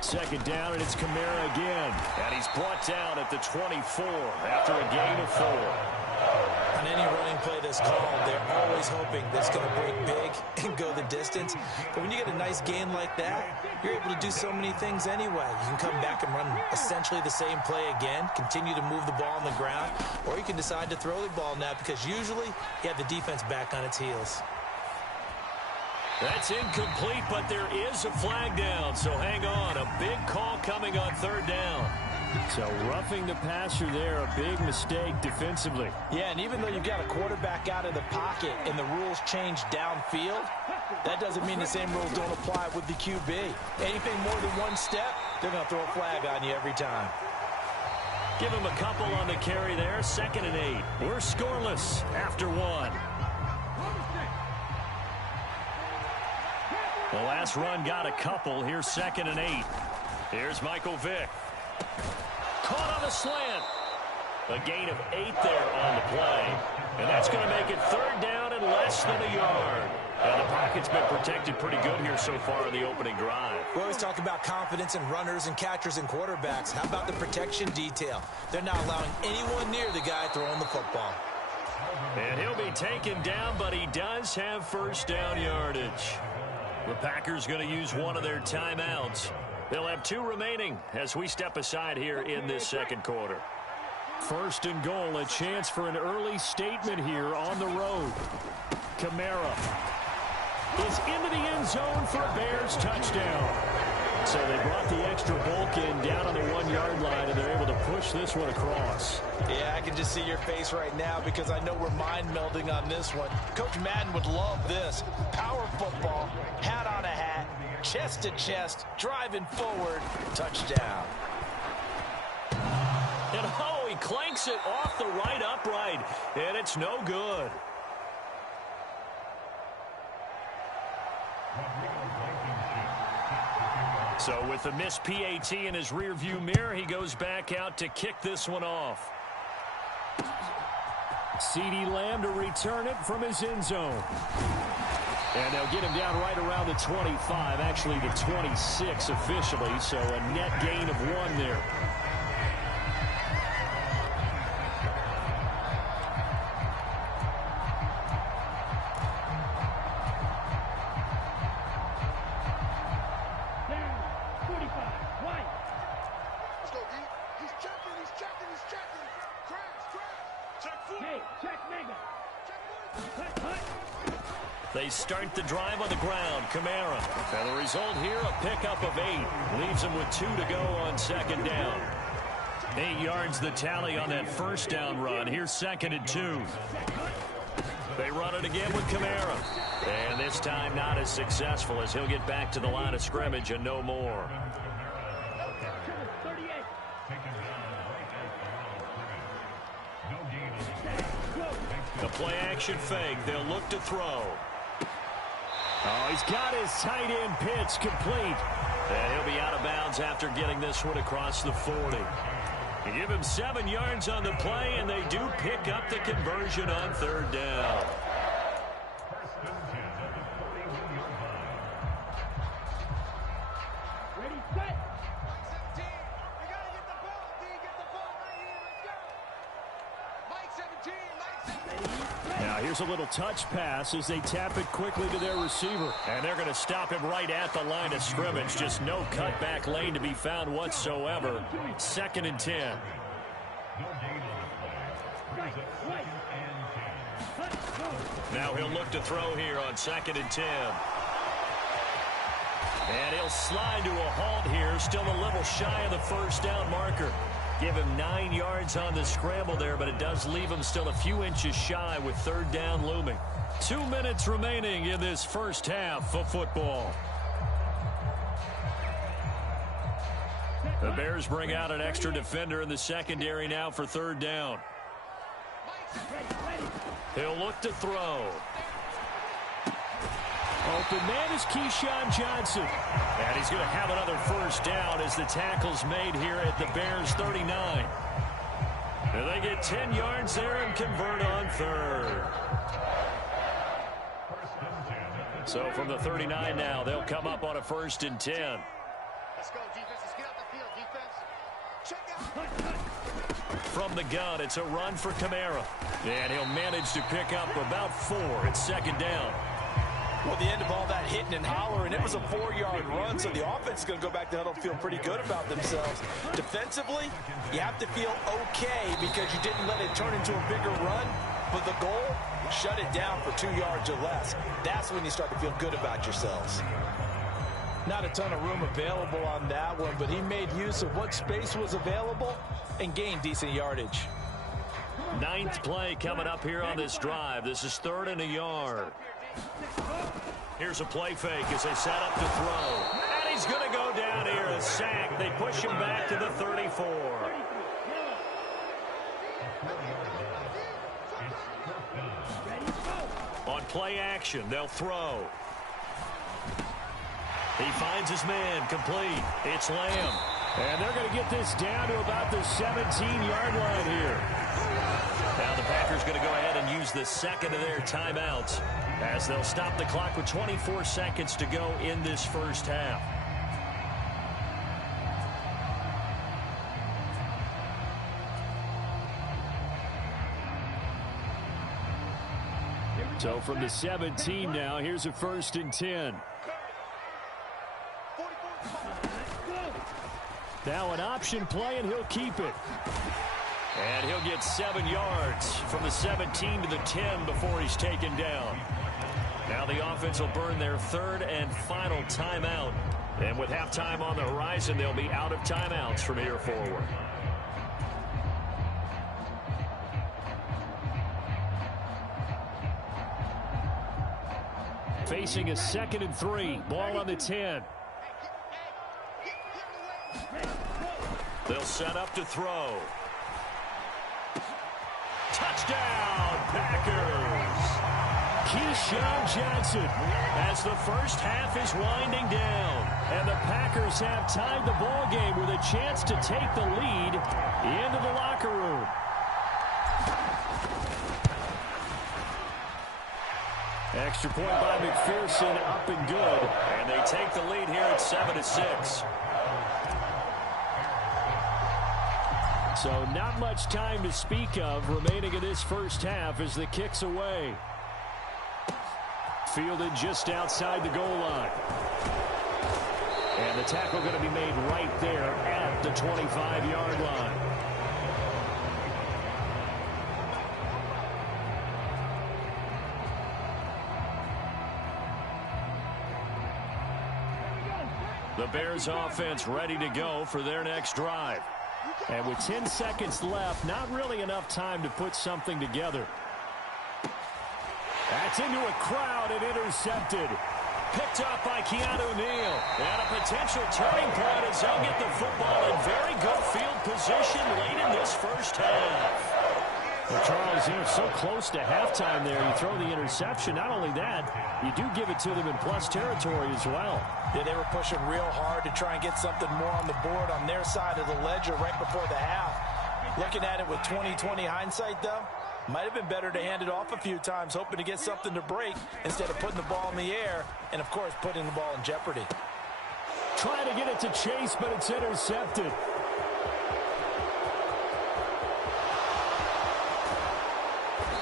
2nd down, and it's Kamara again. And he's brought down at the 24 after a gain of 4. On any running play that's called, they're always hoping that it's going to break big and go the distance. But when you get a nice gain like that, you're able to do so many things anyway. You can come back and run essentially the same play again, continue to move the ball on the ground, or you can decide to throw the ball now because usually you have the defense back on its heels. That's incomplete, but there is a flag down, so hang on. A big call coming on 3rd down. So roughing the passer there, a big mistake defensively. Yeah, and even though you've got a quarterback out of the pocket and the rules change downfield, that doesn't mean the same rules don't apply with the QB. Anything more than one step, they're going to throw a flag on you every time. Give him a couple on the carry there. 2nd and 8. We're scoreless after 1. The last run got a couple. Here's 2nd and 8. Here's Michael Vick. Caught on the slant. A gain of 8 there on the play. And that's going to make it 3rd down and less than a yard. And the pocket's been protected pretty good here so far in the opening drive. We always talk about confidence in runners and catchers and quarterbacks. How about the protection detail? They're not allowing anyone near the guy throwing the football. And he'll be taken down, but he does have first down yardage. The Packers going to use one of their timeouts. They'll have 2 remaining as we step aside here in this 2nd quarter. 1st and goal, a chance for an early statement here on the road. Kamara is into the end zone for a Bears touchdown. So they brought the extra bulk in down on the 1-yard line, and they're able to push this one across. Yeah, I can just see your face right now because I know we're mind-melding on this one. Coach Madden would love this. Power football, hat on a hat, chest to chest, driving forward, touchdown. And oh, he clanks it off the right upright, and it's no good. So with the missed PAT in his rearview mirror, he goes back out to kick this one off. CeeDee Lamb to return it from his end zone. And they'll get him down right around the 25, actually the 26 officially, so a net gain of 1 there. They start the drive on the ground. Kamara. And the result here, a pickup of 8. Leaves them with 2 to go on second down. 8 yards the tally on that first down run. Here's 2nd and 2. They run it again with Kamara. And this time not as successful as he'll get back to the line of scrimmage and no more. The play action fake. They'll look to throw. Oh, he's got his tight end pitch complete. And he'll be out of bounds after getting this one across the 40. They give him 7 yards on the play, and they do pick up the conversion on 3rd down. Now here's a little touch pass as they tap it quickly to their receiver. And they're going to stop him right at the line of scrimmage. Just no cutback lane to be found whatsoever. 2nd and 10. Now he'll look to throw here on 2nd and 10. And he'll slide to a halt here. Still a little shy of the first down marker. Give him 9 yards on the scramble there, but it does leave him still a few inches shy with 3rd down looming. 2 minutes remaining in this first half of football. The Bears bring out an extra defender in the secondary now for 3rd down. He'll look to throw. Open man is Keyshawn Johnson. And he's going to have another first down as the tackle's made here at the Bears 39. And they get 10 yards there and convert on 3rd. So from the 39 now, they'll come up on a 1st and 10. Let's go, defense. Let's get out the field, defense. Check out. From the gun, it's a run for Kamara. And he'll manage to pick up about 4 at 2nd down. Well, the end of all that hitting and hollering, it was a 4-yard run, so the offense is going to go back to huddle and feel pretty good about themselves. Defensively, you have to feel okay because you didn't let it turn into a bigger run, but the goal, shut it down for 2 yards or less. That's when you start to feel good about yourselves. Not a ton of room available on that one, but he made use of what space was available and gained decent yardage. 9th play coming up here on this drive. This is 3rd and a yard. Here's a play fake as they set up to throw. And he's going to go down here, a sack. They push him back to the 34. On play action, they'll throw. He finds his man, complete. It's Lamb. And they're going to get this down to about the 17-yard line here. Now the Packers going to go ahead and use the 2nd of their timeouts as they'll stop the clock with 24 seconds to go in this first half. So from the 17 now, here's a 1st and 10. Now an option play, and he'll keep it. And he'll get 7 yards from the 17 to the 10 before he's taken down. Now the offense will burn their 3rd and final timeout. And with halftime on the horizon, they'll be out of timeouts from here forward. Facing a 2nd and 3. Ball on the 10. They'll set up to throw. Touchdown, Packers! Keyshawn Johnson as the first half is winding down. And the Packers have tied the ball game with a chance to take the lead into the locker room. Extra point by McPherson, up and good. And they take the lead here at 7-6. So not much time to speak of remaining in this first half as the kick's away. Fielded just outside the goal line. And the tackle going to be made right there at the 25-yard line. The Bears offense ready to go for their next drive. And with 10 seconds left, not really enough time to put something together. That's into a crowd and intercepted. Picked up by Keanu Neal. And a potential turning point as they'll get the football in very good field position late in this first half. Well, Charles, they're so close to halftime there. You throw the interception. Not only that, you do give it to them in plus territory as well. Yeah, they were pushing real hard to try and get something more on the board on their side of the ledger right before the half. Looking at it with 20/20 hindsight, though, might have been better to hand it off a few times, hoping to get something to break instead of putting the ball in the air and, of course, putting the ball in jeopardy. Trying to get it to Chase, but it's intercepted.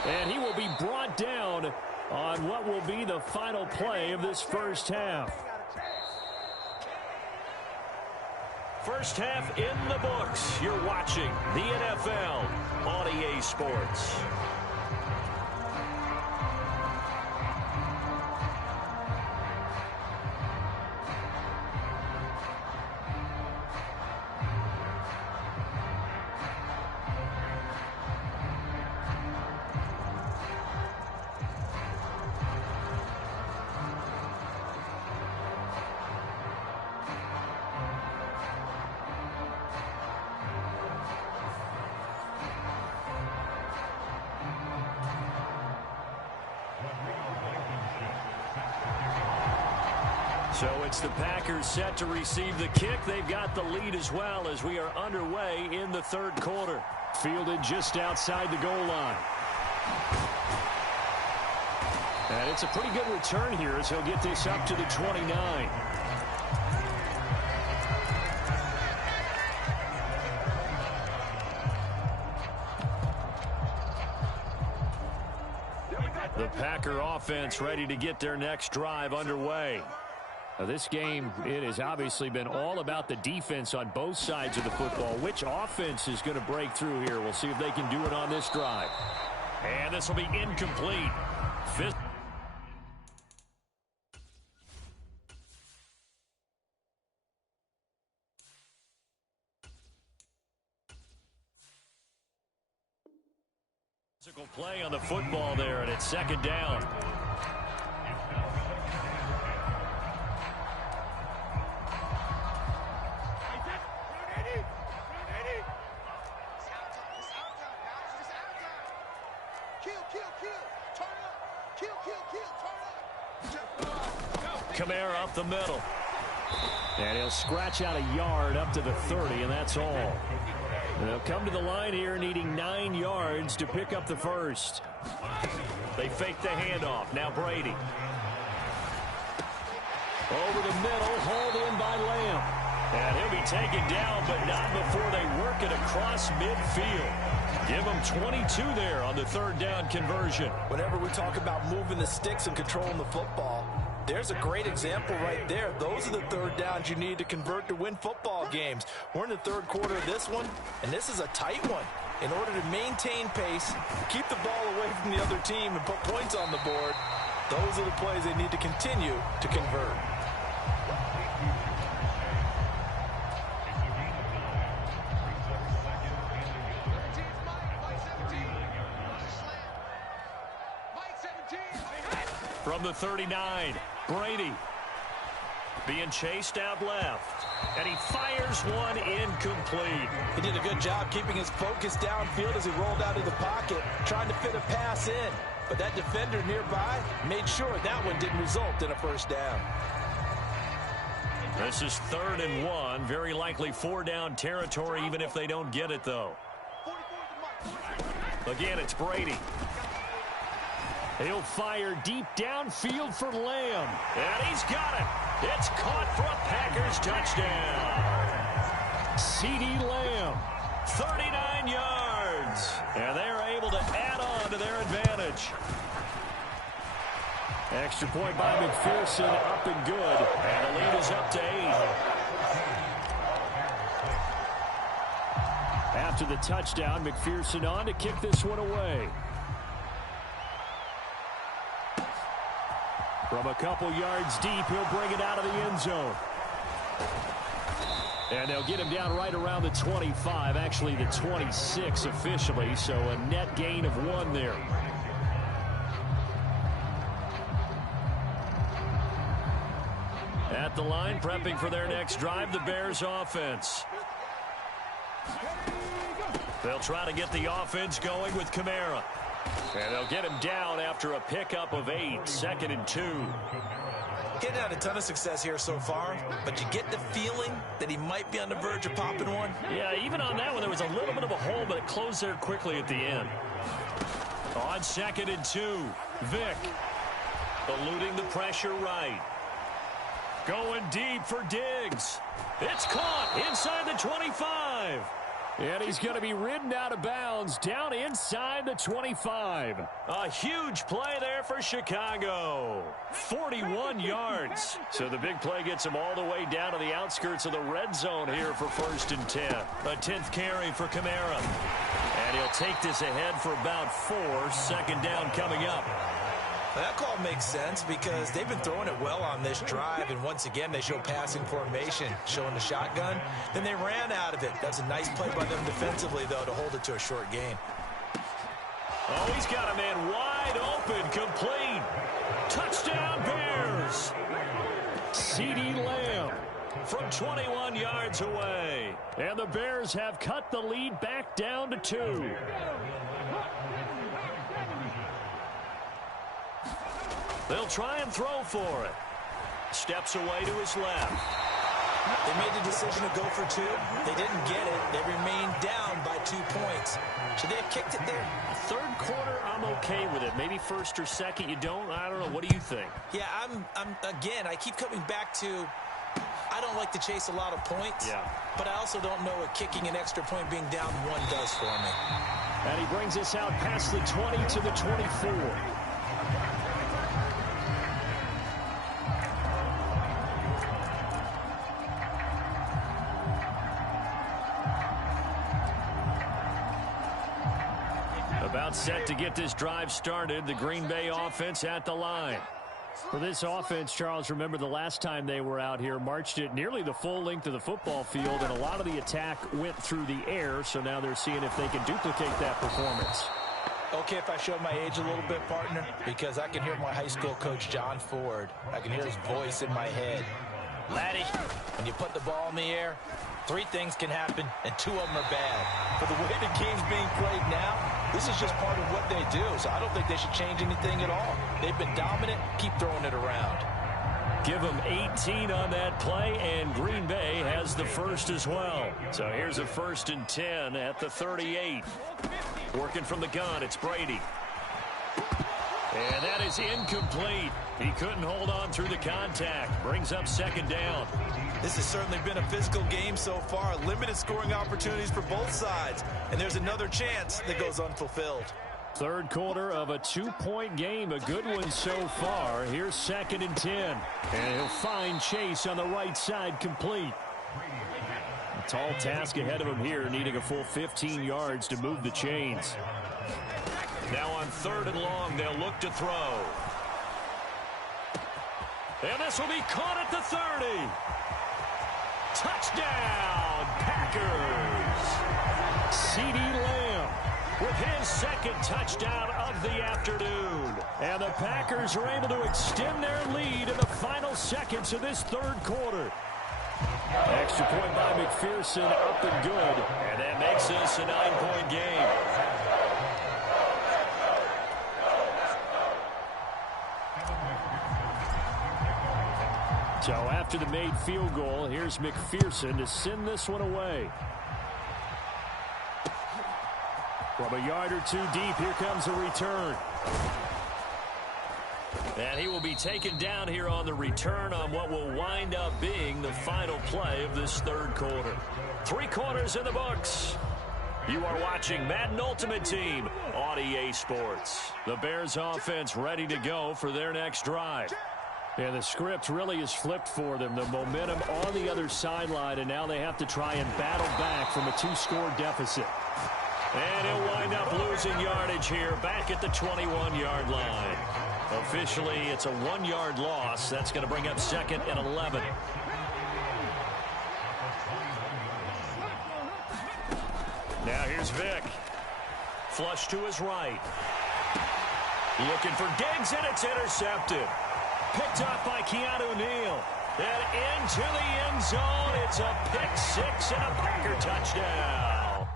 And he will be brought down on what will be the final play of this first half. First half in the books. You're watching the NFL on EA Sports. So it's the Packers set to receive the kick. They've got the lead as well as we are underway in the third quarter. Fielded just outside the goal line. And it's a pretty good return here as he'll get this up to the 29. The Packer offense ready to get their next drive underway. Now this game, it has obviously been all about the defense on both sides of the football. Which offense is going to break through here? We'll see if they can do it on this drive. And this will be incomplete. Physical play on the football there, and it's second down. Kamara up the middle. And he'll scratch out a yard up to the 30, and that's all. And they'll come to the line here needing 9 yards to pick up the first. They fake the handoff. Now Brady. Over the middle, hauled in by Lamb. And he'll be taken down, but not before they work it across midfield. Give them 22 there on the third down conversion. Whenever we talk about moving the sticks and controlling the football, there's a great example right there. Those are the third downs you need to convert to win football games. We're in the third quarter of this one, and this is a tight one. In order to maintain pace, keep the ball away from the other team, and put points on the board, those are the plays they need to continue to convert. From the 39, Brady being chased out left, and he fires one incomplete. He did a good job keeping his focus downfield as he rolled out of the pocket, trying to fit a pass in. But that defender nearby made sure that one didn't result in a first down. This is 3rd and 1, very likely 4-down territory even if they don't get it, though. Again, it's Brady. He'll fire deep downfield for Lamb. And he's got it. It's caught for a Packers touchdown. CeeDee Lamb, 39 yards. And they're able to add on to their advantage. Extra point by McPherson, up and good. And the lead is up to 8. After the touchdown, McPherson on to kick this one away. From a couple yards deep, he'll bring it out of the end zone. And they'll get him down right around the 25, actually the 26 officially, so a net gain of 1 there. At the line, prepping for their next drive, the Bears offense. They'll try to get the offense going with Kamara. And they'll get him down after a pickup of 8, 2nd and 2. Getting had a ton of success here so far, but you get the feeling that he might be on the verge of popping one. Yeah, even on that one, there was a little bit of a hole, but it closed there quickly at the end. On 2nd and 2, Vick eluding the pressure right. Going deep for Diggs. It's caught inside the 25. And he's going to be ridden out of bounds down inside the 25. A huge play there for Chicago. 41 yards. So the big play gets him all the way down to the outskirts of the red zone here for 1st and 10. A 10th carry for Kamara. And he'll take this ahead for about 4. 2nd down coming up. That call makes sense because they've been throwing it well on this drive, and once again they show passing formation, showing the shotgun. Then they ran out of it. That's a nice play by them defensively, though, to hold it to a short gain. Oh, he's got a man wide open, complete. Touchdown, Bears. CeeDee Lamb from 21 yards away. And the Bears have cut the lead back down to 2. They'll try and throw for it. Steps away to his left. They made the decision to go for 2. They didn't get it. They remained down by 2 points. Should they have kicked it there? 3rd quarter, I'm okay with it. Maybe 1st or 2nd, you don't? I don't know. What do you think? Yeah, again, I keep coming back to I don't like to chase a lot of points. Yeah. But I also don't know what kicking an extra point being down 1 does for me. And he brings us out past the 20 to the 24. About set to get this drive started. The Green Bay offense at the line. For this offense, Charles, remember the last time they were out here, marched it nearly the full length of the football field, and a lot of the attack went through the air, so now they're seeing if they can duplicate that performance. Okay, if I show my age a little bit, partner, because I can hear my high school coach, John Ford. I can hear his voice in my head. Laddie, when you put the ball in the air, 3 things can happen, and 2 of them are bad. But the way the game's being played now, this is just part of what they do, so I don't think they should change anything at all. They've been dominant. Keep throwing it around. Give them 18 on that play, and Green Bay has the first as well. So here's a 1st and 10 at the 38. Working from the gun, it's Brady. And that is incomplete. He couldn't hold on through the contact. Brings up 2nd down. This has certainly been a physical game so far. Limited scoring opportunities for both sides. And there's another chance that goes unfulfilled. 3rd quarter of a 2-point game. A good one so far. Here's 2nd and 10. And he'll find Chase on the right side complete. A tall task ahead of him here, needing a full 15 yards to move the chains. Now on 3rd and long, they'll look to throw. And this will be caught at the 30. Touchdown, Packers. CeeDee Lamb with his 2nd touchdown of the afternoon. And the Packers are able to extend their lead in the final seconds of this 3rd quarter. Extra point by McPherson, up and good. And that makes this a 9-point game. So after the made field goal, here's McPherson to send this one away. From a yard or 2 deep, here comes a return. And he will be taken down here on the return on what will wind up being the final play of this 3rd quarter. 3 quarters in the books. You are watching Madden Ultimate Team on EA Sports. The Bears offense ready to go for their next drive. And the script really is flipped for them. The momentum on the other sideline, and now they have to try and battle back from a 2-score deficit. And he'll wind up losing yardage here back at the 21-yard line. Officially, it's a 1-yard loss. That's going to bring up 2nd and 11. Now here's Vick. Flush to his right. Looking for Diggs, and it's intercepted. Picked up by Keanu Neal. And into the end zone. It's a pick six and a Packer touchdown.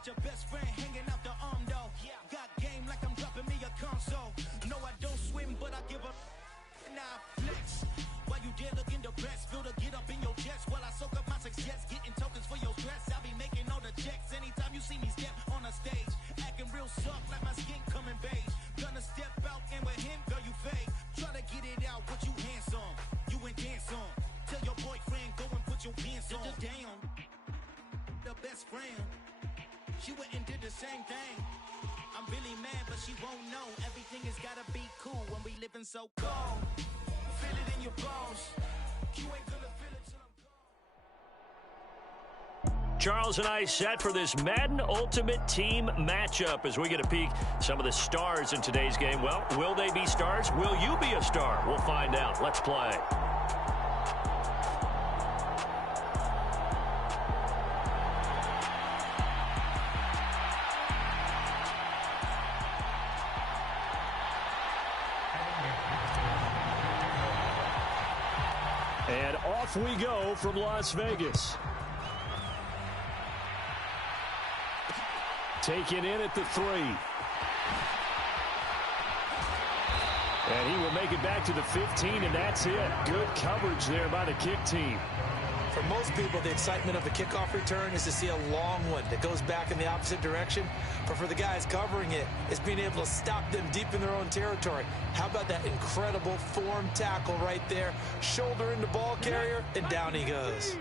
Got your best friend hanging out the arm though. Got game like I'm dropping me a console. No, I don't swim, but I give up. Nah, flex. While you there looking depressed, feel to get up in your chest while I soak up my success, getting tokens for your stress. I'll be making all the checks anytime you see me step on a stage, acting real soft like my skin coming beige. Gonna step out and with him, girl, you fake. Try to get it out, what you handsome, you ain't dance on. Tell your boyfriend go and put your pants on. Down, the best friend. She went and did the same thing. I'm really mad, but she won't know. Everything has gotta be cool when we living so cold. Feel it in your bones. You ain't gonna feel it till I'm gone. Charles and I set for this Madden Ultimate Team matchup as we get a peek some of the stars in today's game. Well, will they be stars? Will you be a star? We'll find out. Let's play. And off we go from Las Vegas. Taken in at the 3. And he will make it back to the 15, and that's it. Good coverage there by the kick team. For most people, the excitement of the kickoff return is to see a long one that goes back in the opposite direction. But for the guys covering it, it's being able to stop them deep in their own territory. How about that incredible form tackle right there? Shoulder in the ball carrier, and down he goes.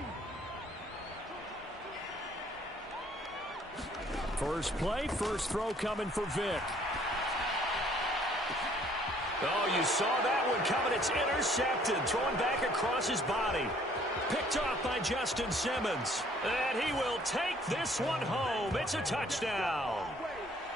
First play, first throw coming for Vick. Oh, you saw that one coming. It's intercepted. Thrown back across his body. Picked off by Justin Simmons. And he will take this one home. It's a touchdown.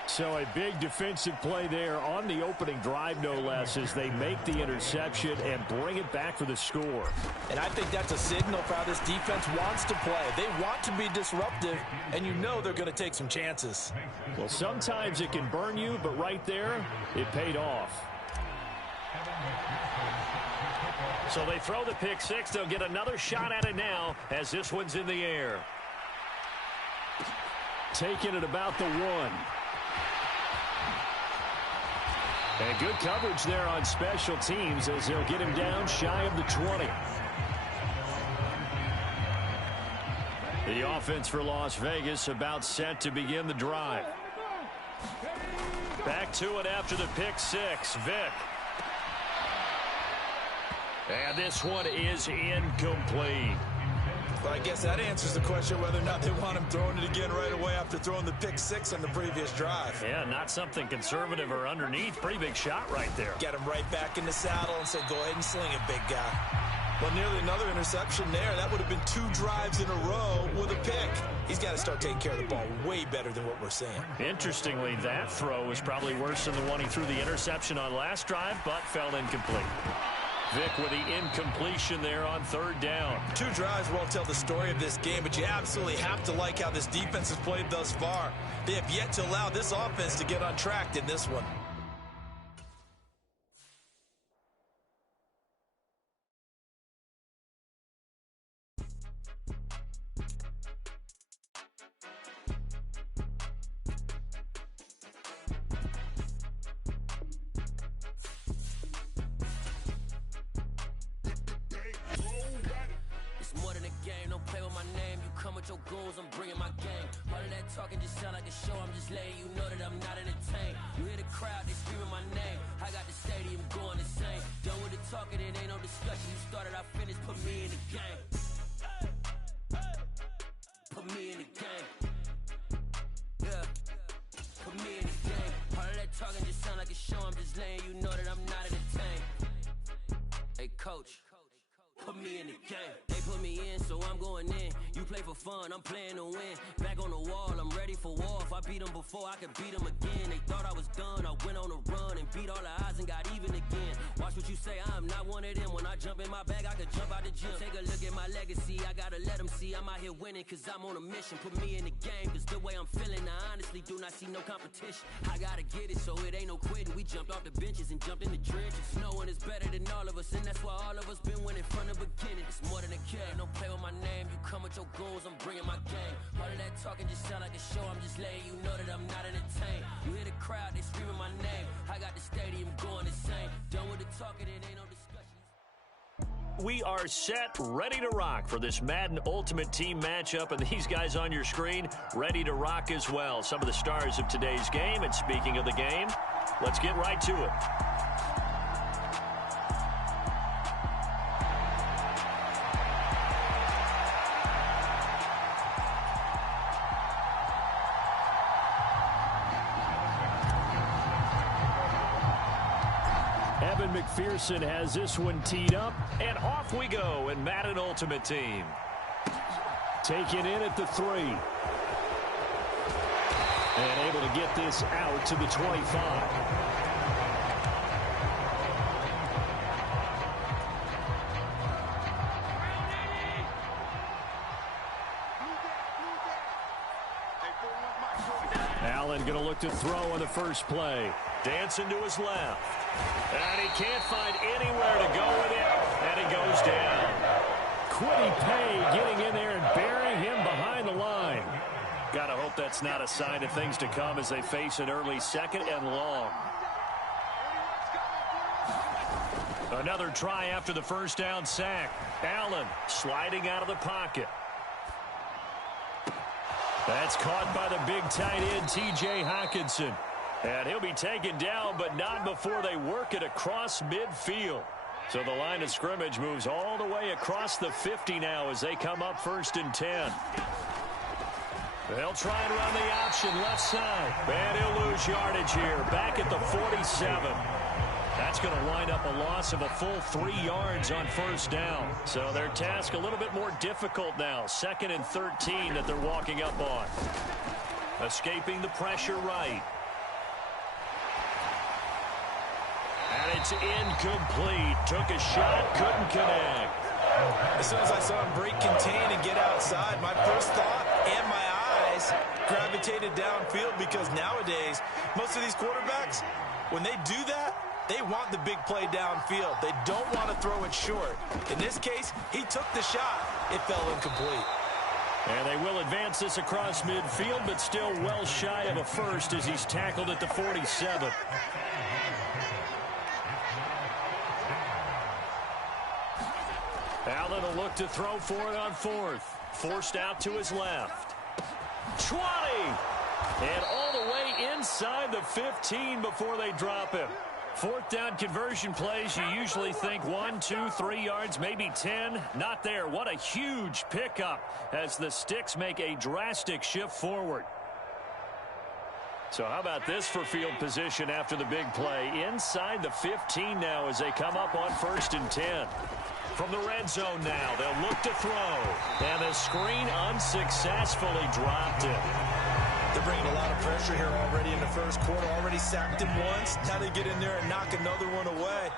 So a big defensive play there on the opening drive, no less, as they make the interception and bring it back for the score. And I think that's a signal for how this defense wants to play. They want to be disruptive, and you know they're going to take some chances. Well, sometimes it can burn you, but right there, it paid off. So they throw the pick six. They'll get another shot at it now as this one's in the air. Taking it about the 1. And good coverage there on special teams as they'll get him down shy of the 20. The offense for Las Vegas about set to begin the drive. Back to it after the pick six. Vick. And this one is incomplete. Well, I guess that answers the question whether or not they want him throwing it again right away after throwing the pick six on the previous drive. Yeah, not something conservative or underneath. Pretty big shot right there. Get him right back in the saddle and say, go ahead and sling it, big guy. Well, nearly another interception there. That would have been 2 drives in a row with a pick. He's got to start taking care of the ball way better than what we're seeing. Interestingly, that throw was probably worse than the one he threw the interception on last drive, but fell incomplete. Vick with the incompletion there on 3rd down. 2 drives won't tell the story of this game, but you absolutely have to like how this defense has played thus far. They have yet to allow this offense to get on track in this one. Your goals, I'm bringing my game. All of that talking just sound like a show. I'm just letting you know that I'm not entertained. You hear the crowd, they screaming my name. I got the stadium going insane. Done with the talking, it ain't no discussion. You started, I finished, put me in the game. talking just sound like a show. I'm just letting you know that I'm not entertained. Hey, coach. Put me in the game. They put me in, so I'm going in. You play for fun, I'm playing to win. Back on the wall, I'm ready for war. If I beat them before, I could beat them again. They thought I was done, I went on a run and beat all the odds and got even again. Watch what you say, I'm not one of them. When I jump in my bag, I could jump out the gym. Take a look at my legacy, I gotta let them see I'm out here winning, cause I'm on a mission. Put me in the game, cause the way I'm feeling, I honestly do not see no competition. I gotta get it, so it ain't no quitting. We jumped off the benches and jumped in the trenches. No one is better than all of us, and that's why all of us been winning from the beginning. It's more than a game, don't play with my name. You come with your goons, I'm bringing my game. All of that talking just sound like a show. I'm just letting you know that I'm not entertained. You hear the crowd, they screaming my name. I got the stadium going insane. Done with the talking, it ain't no discussion. We are set, ready to rock for this Madden Ultimate Team matchup, and these guys on your screen ready to rock as well. Some of the stars of today's game, and speaking of the game, let's get right to it. McPherson has this one teed up, and off we go in Madden Ultimate Team. Taken in at the 3. And able to get this out to the 25. Allen going to look to throw on the first play. Dancing to his left. And he can't find anywhere to go with it, and he goes down. Quiddy Pay getting in there and burying him behind the line. Got to hope that's not a sign of things to come as they face an early second and long. Another try after the first down sack. Allen sliding out of the pocket. That's caught by the big tight end, T.J. Hockenson. And he'll be taken down, but not before they work it across midfield. So the line of scrimmage moves all the way across the 50 now as they come up 1st and 10. They'll try and run the option left side. And he'll lose yardage here, back at the 47. That's going to wind up a loss of a full 3 yards on first down. So their task a little bit more difficult now. 2nd and 13 that they're walking up on. Escaping the pressure right. And it's incomplete. Took a shot, couldn't connect. As soon as I saw him break contain and get outside, my first thought and my eyes gravitated downfield, because nowadays, most of these quarterbacks, when they do that, they want the big play downfield. They don't want to throw it short. In this case, he took the shot. It fell incomplete. And they will advance this across midfield, but still well shy of a first as he's tackled at the 47. Allen will look to throw for it on 4th. Forced out to his left. 20! And all the way inside the 15 before they drop him. 4th down conversion plays, you usually think 1, 2, 3 yards, maybe 10. Not there. What a huge pickup as the Sticks make a drastic shift forward. So how about this for field position after the big play? Inside the 15 now as they come up on 1st and 10. From the red zone now, they'll look to throw. And the screen unsuccessfully dropped it. They're bringing a lot of pressure here already in the first quarter. Already sacked him once. Now they get in there and knock another one away.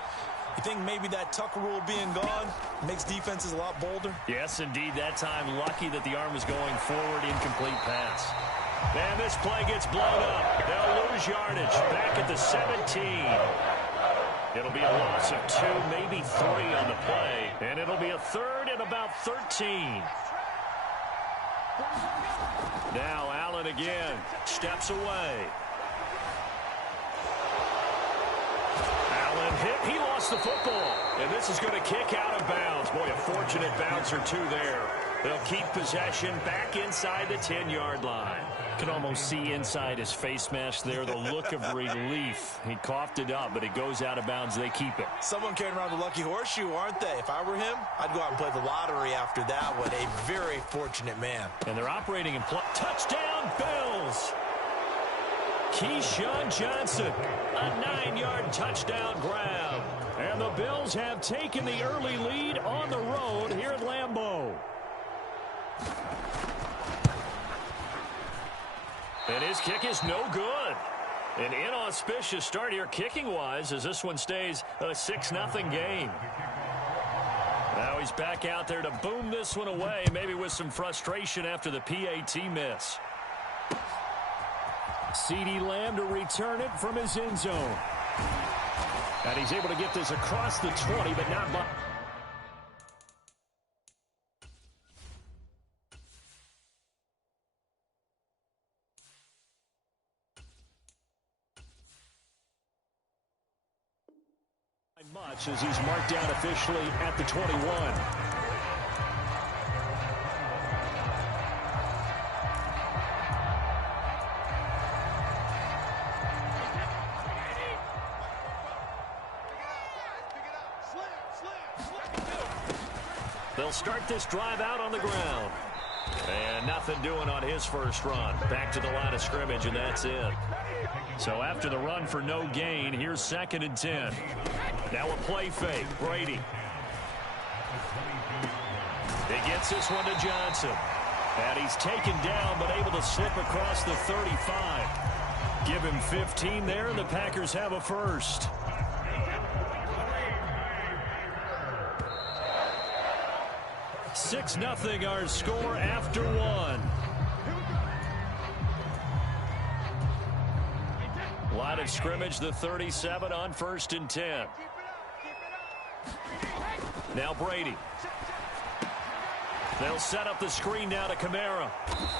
You think maybe that Tucker rule being gone makes defenses a lot bolder? Yes, indeed. That time, lucky that the arm was going forward. Incomplete pass. And this play gets blown up. They'll lose yardage. Back at the 17. It'll be a loss of 2, maybe 3 on the play. And it'll be a 3rd and about 13. Now Allen again. Steps away. Allen hit. He lost the football. And this is going to kick out of bounds. Boy, a fortunate bounce or 2 there. They'll keep possession back inside the 10-yard line. Can almost see inside his face mask there the look of relief. He coughed it up, but it goes out of bounds. They keep it. Someone carrying around the lucky horseshoe, aren't they? If I were him, I'd go out and play the lottery after that one. A very fortunate man. And they're operating in touchdown, Bills. Keyshawn Johnson, a 9-yard touchdown grab. And the Bills have taken the early lead on the road here at Lambeau. And his kick is no good. An inauspicious start here kicking-wise as this one stays a 6-0 game. Now he's back out there to boom this one away, maybe with some frustration after the PAT miss. CeeDee Lamb to return it from his end zone. And he's able to get this across the 20, but not by... much as he's marked down officially at the 21. They'll start this drive out on the ground. And nothing doing on his first run. Back to the line of scrimmage, and that's it. So after the run for no gain, here's 2nd and 10. Now a play fake. Brady. He gets this one to Johnson. And he's taken down, but able to slip across the 35. Give him 15 there, and the Packers have a first. Six nothing our score after one. Line of scrimmage, the 37 on 1st and 10. Now Brady. They'll set up the screen now to Kamara.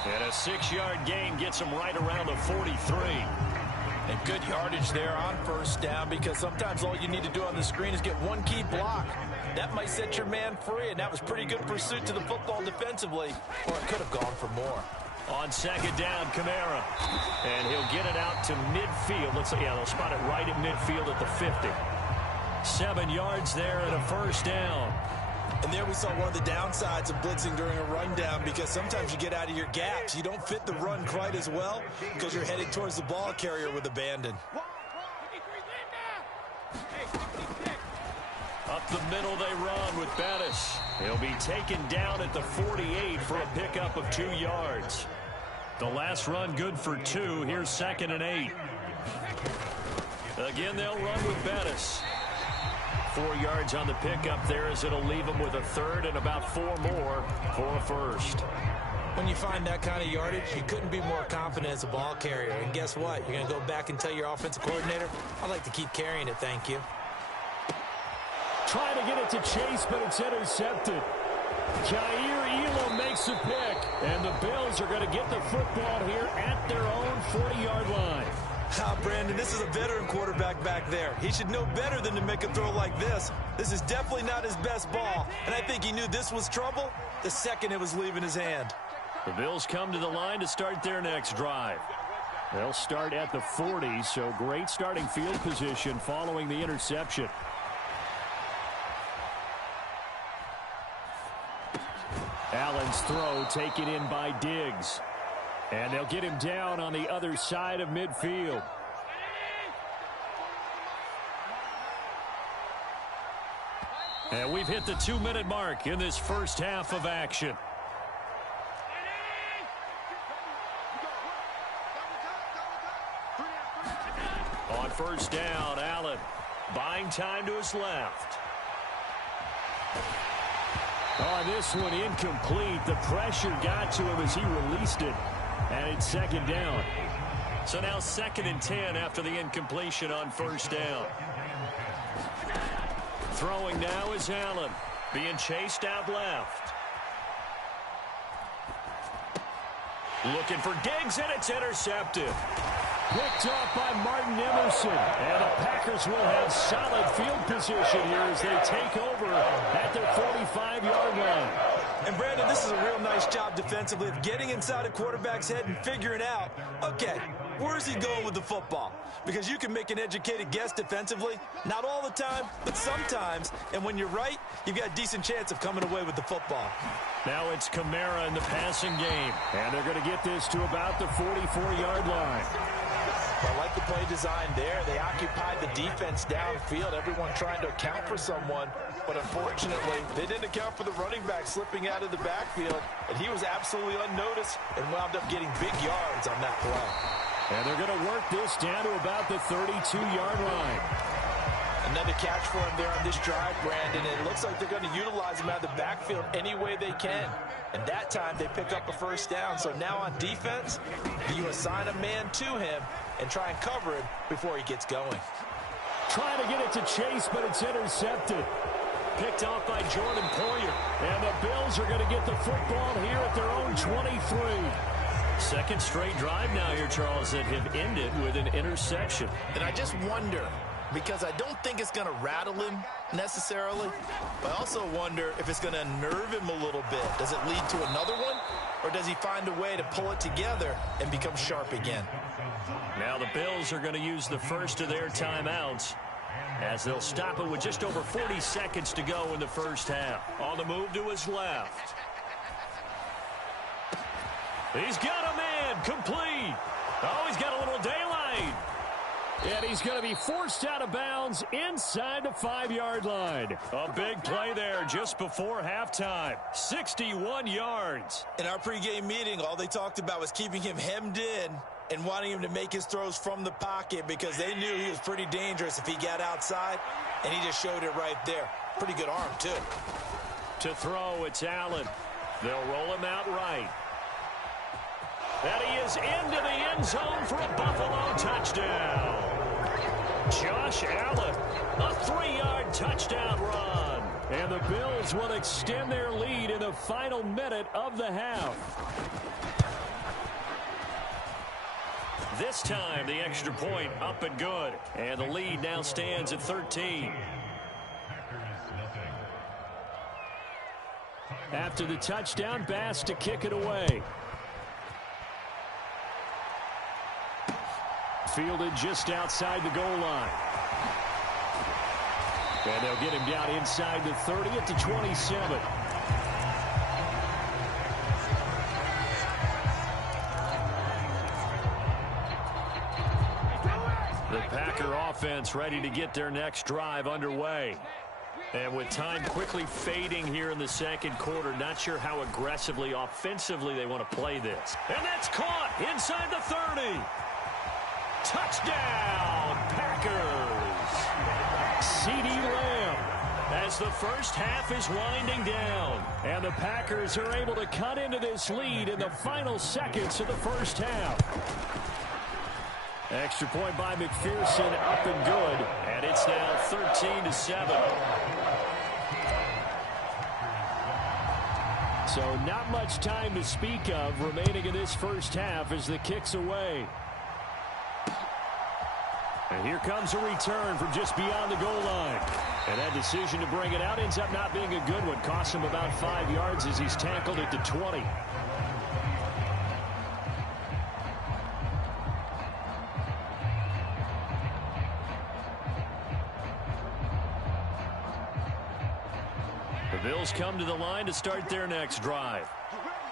And a 6-yard gain gets him right around the 43. And good yardage there on 1st down, because sometimes all you need to do on the screen is get one key block. That might set your man free, and that was pretty good pursuit to the football defensively, or it could have gone for more. On 2nd down, Kamara. And he'll get it out to midfield. Looks like, yeah, they'll spot it right at midfield at the 50. 7 yards there and a 1st down. And there we saw one of the downsides of blitzing during a rundown, because sometimes you get out of your gaps. You don't fit the run quite as well because you're headed towards the ball carrier with abandon. Up the middle they run with Bettis. He'll be taken down at the 48 for a pickup of 2 yards. The last run good for 2. Here's 2nd and 8. Again, they'll run with Bettis. 4 yards on the pickup there, as it'll leave them with a 3rd and about 4 more for a 1st. When you find that kind of yardage, you couldn't be more confident as a ball carrier. And guess what? You're going to go back and tell your offensive coordinator, I'd like to keep carrying it, thank you. Trying to get it to Chase, but it's intercepted. Jair Elam makes a pick, and the Bills are going to get the football here at their own 40-yard line. Brandon, this is a veteran quarterback back there. He should know better than to make a throw like this. This is definitely not his best ball, and I think he knew this was trouble the second it was leaving his hand. The Bills come to the line to start their next drive. They'll start at the 40, so great starting field position following the interception. Allen's throw taken in by Diggs. And they'll get him down on the other side of midfield. And we've hit the 2-minute mark in this first half of action. On 1st down, Allen buying time to his left. On this one, incomplete. The pressure got to him as he released it. And it's 2nd down. So now 2nd and 10 after the incompletion on 1st down. Throwing now is Allen. Being chased out left. Looking for Diggs, and it's intercepted. Picked off by Martin Emerson. And the Packers will have solid field position here as they take over at their 45-yard line. And, Brandon, this is a real nice job defensively of getting inside a quarterback's head and figuring out, okay, where's he going with the football? Because you can make an educated guess defensively, not all the time, but sometimes. And when you're right, you've got a decent chance of coming away with the football. Now it's Kamara in the passing game. And they're going to get this to about the 44-yard line. Well, I like the play design there. They occupied the defense downfield, everyone trying to account for someone. But unfortunately, they didn't account for the running back slipping out of the backfield, and he was absolutely unnoticed and wound up getting big yards on that play. And they're going to work this down to about the 32-yard line. Another catch for him there on this drive, Brandon. It looks like they're going to utilize him out of the backfield any way they can. And that time, they pick up a first down. So now on defense, you assign a man to him and try and cover him before he gets going. Trying to get it to Chase, but it's intercepted. Picked off by Jordan Poyer. And the Bills are going to get the football here at their own 23. Second straight drive now here, Charles, that have ended with an interception. And I just wonder, because I don't think it's going to rattle him necessarily, but I also wonder if it's going to unnerve him a little bit. Does it lead to another one, or does he find a way to pull it together and become sharp again? Now the Bills are going to use the first of their timeouts as they'll stop it with just over 40 seconds to go in the first half. On the move to his left. He's got a man complete. Oh, he's got a little daylight. And he's going to be forced out of bounds inside the 5-yard line. A big play there just before halftime. 61 yards. In our pregame meeting, all they talked about was keeping him hemmed in and wanting him to make his throws from the pocket because they knew he was pretty dangerous if he got outside, and he just showed it right there. Pretty good arm, too. To throw, it's Allen. They'll roll him out right. And he is into the end zone for a Buffalo touchdown. Josh Allen, a 3-yard touchdown run. And the Bills will extend their lead in the final minute of the half. This time, the extra point up and good. And the lead now stands at 13. After the touchdown, Bass to kick it away. Fielded just outside the goal line. And they'll get him down inside the 30 at the 27. The Packer offense ready to get their next drive underway. And with time quickly fading here in the second quarter, not sure how aggressively, offensively they want to play this. And that's caught inside the 30. Touchdown, Packers. CeeDee Lamb as the first half is winding down. And the Packers are able to cut into this lead in the final seconds of the first half. Extra point by McPherson, up and good. And it's now 13-7. So not much time to speak of remaining in this first half as the kick's away. And here comes a return from just beyond the goal line. And that decision to bring it out ends up not being a good one. Costs him about 5 yards as he's tackled at the 20. The Bills come to the line to start their next drive.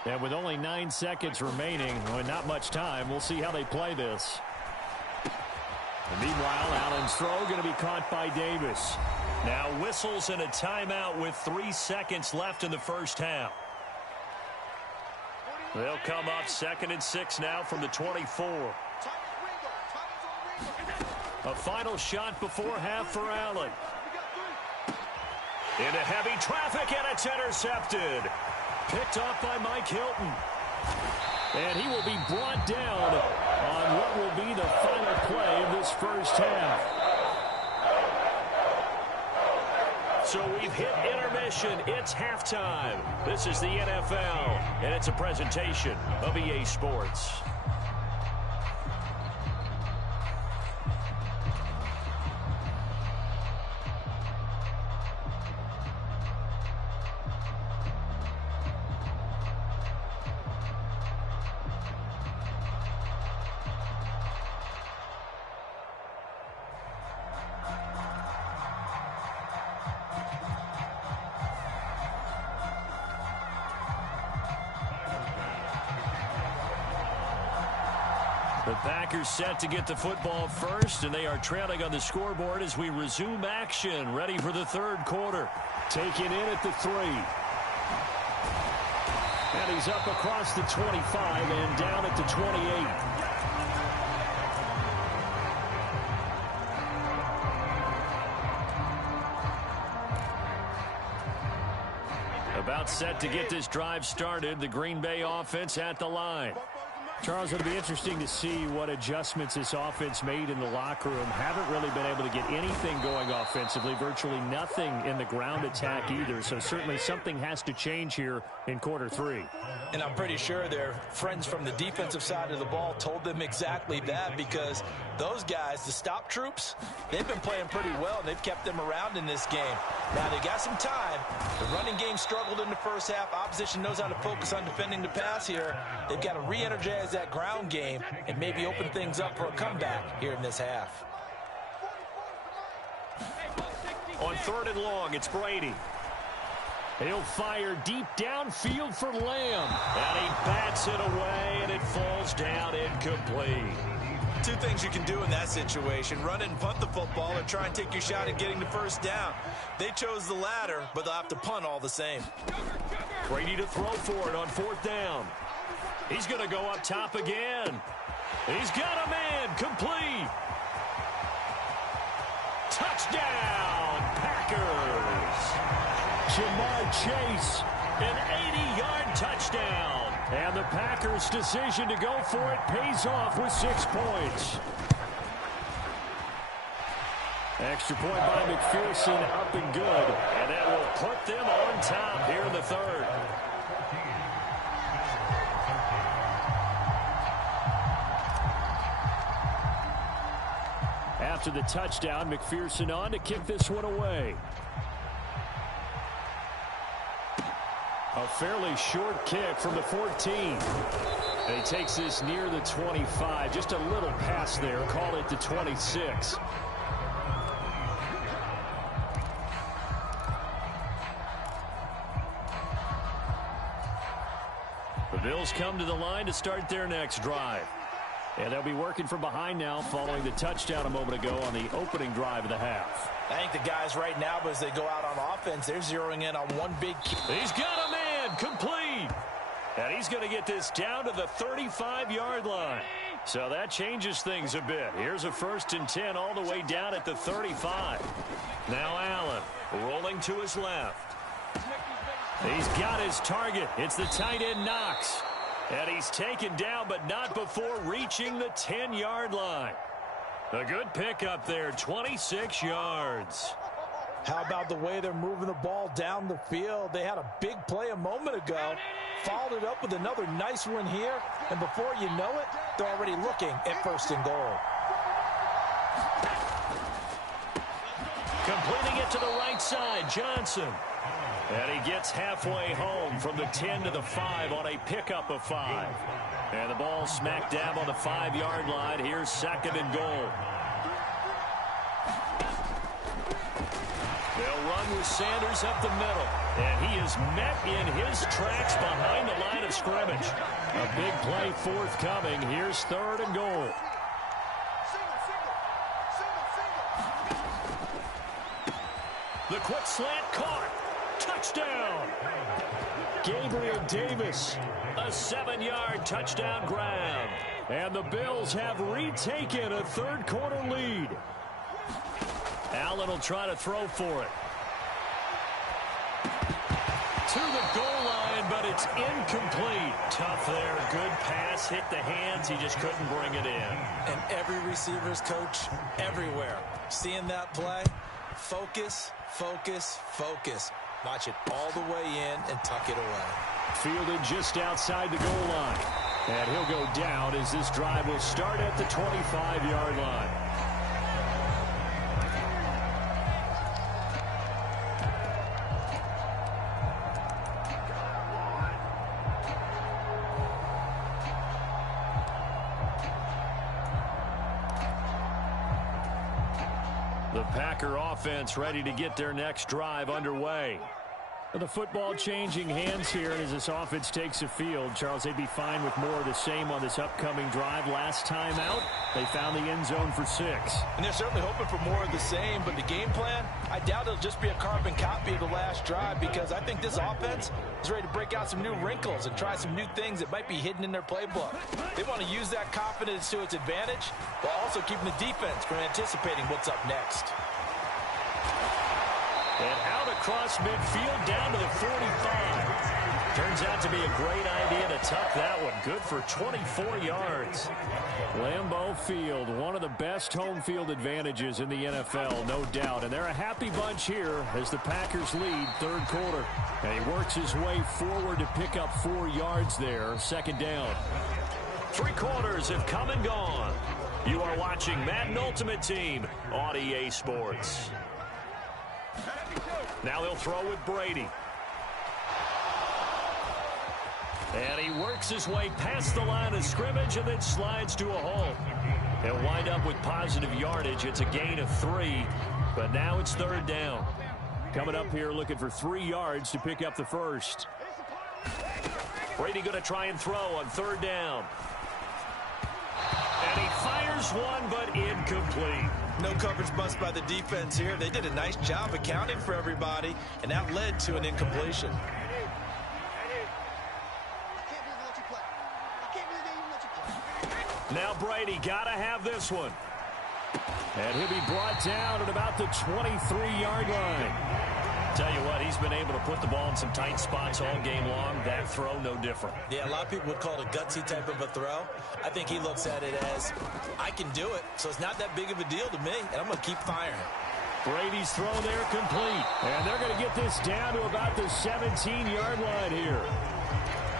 And with only 9 seconds remaining, not much time, we'll see how they play this. And meanwhile, Allen's throw going to be caught by Davis. Now whistles and a timeout with 3 seconds left in the first half. They'll come up 2nd and 6 now from the 24. A final shot before half for Allen. Into heavy traffic, and it's intercepted. Picked off by Mike Hilton. And he will be brought down on what will be the final play of this first half. So we've hit intermission. It's halftime. This is the NFL, and it's a presentation of EA Sports. The Packers set to get the football first, and they are trailing on the scoreboard as we resume action, ready for the third quarter. Taken in at the 3. And he's up across the 25 and down at the 28. About set to get this drive started. The Green Bay offense at the line. Charles, it'll be interesting to see what adjustments this offense made in the locker room. Haven't really been able to get anything going offensively. Virtually nothing in the ground attack either. So certainly something has to change here in quarter 3. And I'm pretty sure their friends from the defensive side of the ball told them exactly that, because those guys, the stop troops, they've been playing pretty well, and they've kept them around in this game. Now they got some time. The running game struggled in the first half. Opposition knows how to focus on defending the pass here. They've got to re-energize that ground game and maybe open things up for a comeback here in this half. On 3rd and long, it's Brady. He'll fire deep downfield for Lamb. And he bats it away, and it falls down incomplete. Two things you can do in that situation: run it and punt the football, or try and take your shot at getting the first down. They chose the latter, but they'll have to punt all the same. Brady to throw for it on 4th down. He's going to go up top again. He's got a man. Complete. Touchdown, Packers. Jamar Chase, an 80-yard touchdown. And the Packers' decision to go for it pays off with 6 points. Extra point by McPherson, up and good. And that will put them on top here in the 3rd. After the touchdown, McPherson on to kick this one away. A fairly short kick from the 14. And he takes this near the 25. Just a little pass there. Call it the 26. The Bills come to the line to start their next drive. And they'll be working from behind now following the touchdown a moment ago on the opening drive of the half. I think the guys right now, as they go out on offense, they're zeroing in on one big key. He's got a man, complete. And he's going to get this down to the 35-yard line. So that changes things a bit. Here's a 1st and 10 all the way down at the 35. Now Allen rolling to his left. He's got his target. It's the tight end Knox. And he's taken down, but not before reaching the 10-yard line. A good pickup there, 26 yards. How about the way they're moving the ball down the field? They had a big play a moment ago, followed it up with another nice one here, and before you know it, they're already looking at 1st and goal. Completing it to the right side, Johnson. And he gets halfway home from the 10 to the 5 on a pickup of 5. And the ball smack dab on the 5-yard line. Here's 2nd and goal. They'll run with Sanders up the middle. And he is met in his tracks behind the line of scrimmage. A big play forthcoming. Here's 3rd and goal. The quick slant caught. Touchdown. Gabriel Davis, a 7-yard touchdown grab. And the Bills have retaken a 3rd quarter lead. Allen will try to throw for it. To the goal line, but it's incomplete. Tough there. Good pass. Hit the hands. He just couldn't bring it in. And every receiver's coach everywhere, seeing that play, focus, focus, focus. Watch it all the way in and tuck it away. Fielded just outside the goal line. And he'll go down as this drive will start at the 25-yard line. The Packer offense ready to get their next drive underway. The football changing hands here, and as this offense takes the field, Charles, they'd be fine with more of the same on this upcoming drive. Last time out, they found the end zone for 6. And they're certainly hoping for more of the same, but the game plan, I doubt it'll just be a carbon copy of the last drive, because I think this offense is ready to break out some new wrinkles and try some new things that might be hidden in their playbook. They want to use that confidence to its advantage, while also keeping the defense from anticipating what's up next. And out across midfield down to the 45. Turns out to be a great idea to tuck that one. Good for 24 yards. Lambeau Field, one of the best home field advantages in the NFL, no doubt. And they're a happy bunch here as the Packers lead third quarter. And he works his way forward to pick up 4 yards there. Second down. 3 quarters have come and gone. You are watching Madden Ultimate Team on EA Sports. Now they'll throw with Brady. And he works his way past the line of scrimmage and then slides to a halt. He'll wind up with positive yardage. It's a gain of 3, but now it's third down. Coming up here looking for 3 yards to pick up the first. Brady going to try and throw on third down. And he fires one, but incomplete. No coverage bust by the defense here. They did a nice job accounting for everybody, and that led to an incompletion. Now Brady got to have this one. And he'll be brought down at about the 23-yard line. Tell you what, he's been able to put the ball in some tight spots all game long. That throw, no different. Yeah, a lot of people would call it a gutsy type of a throw. I think he looks at it as, I can do it, so it's not that big of a deal to me, and I'm going to keep firing. Brady's throw there complete. And they're going to get this down to about the 17-yard line here.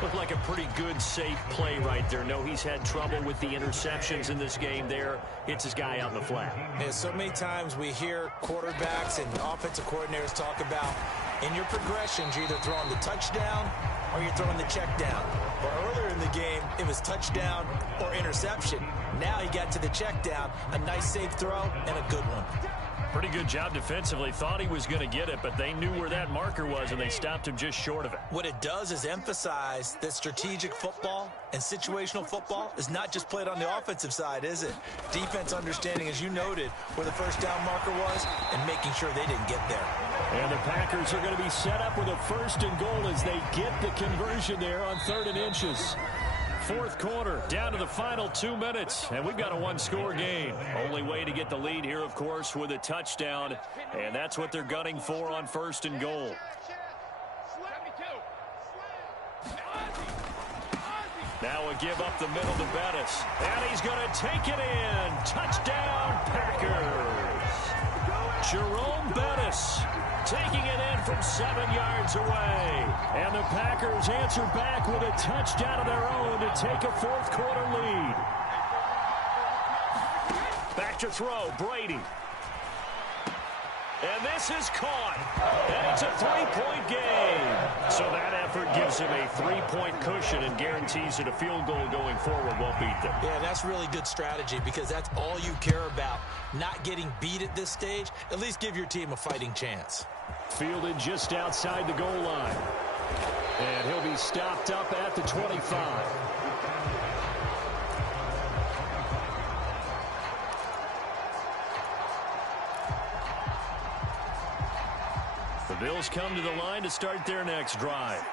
Looked like a pretty good, safe play right there. No, he's had trouble with the interceptions in this game there. Hits his guy out in the flat. Yeah, so many times we hear quarterbacks and offensive coordinators talk about, in your progressions, you're either throwing the touchdown or you're throwing the check down. But earlier in the game, it was touchdown or interception. Now he got to the check down, a nice safe throw, and a good one. Pretty good job defensively. Thought he was going to get it, but they knew where that marker was, and they stopped him just short of it. What it does is emphasize that strategic football and situational football is not just played on the offensive side, is it? Defense understanding, as you noted, where the first down marker was and making sure they didn't get there. And the Packers are going to be set up with a 1st and goal as they get the conversion there on 3rd and inches. Fourth quarter, down to the final 2 minutes, and we've got a 1-score game. Only way to get the lead here, of course, with a touchdown, and that's what they're gunning for on 1st and goal. Now a give up the middle to Bettis, and he's going to take it in. Touchdown, Packers. Jerome Bettis taking it in from 7 yards away. And the Packers answer back with a touchdown of their own to take a fourth quarter lead. Back to throw, Brady. And this is caught. And it's a 3-point game. So that effort gives him a 3-point cushion and guarantees that a field goal going forward won't beat them. Yeah, that's really good strategy because that's all you care about. Not getting beat at this stage. At least give your team a fighting chance. Fielded just outside the goal line. And he'll be stopped up at the 25. The Bills come to the line to start their next drive.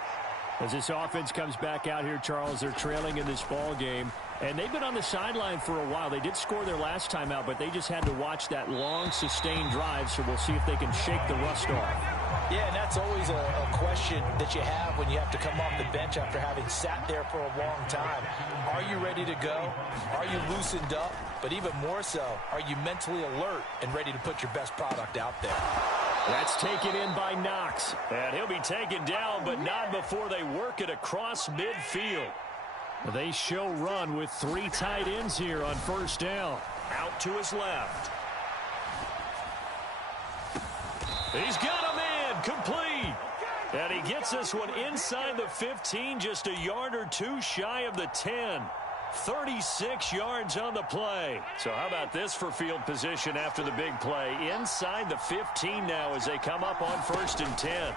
As this offense comes back out here, Charles, they're trailing in this ball game. And they've been on the sideline for a while. They did score their last time out, but they just had to watch that long, sustained drive, so we'll see if they can shake the rust off. Yeah, and that's always a question that you have when you have to come off the bench after having sat there for a long time. Are you ready to go? Are you loosened up? But even more so, are you mentally alert and ready to put your best product out there? That's taken in by Knox. And he'll be taken down, but not before they work it across midfield. They show run with 3 tight ends here on first down. Out to his left. He's got him in, complete. And he gets this one inside the 15, just a yard or two shy of the 10. 36 yards on the play. So how about this for field position after the big play? Inside the 15 now as they come up on 1st and 10.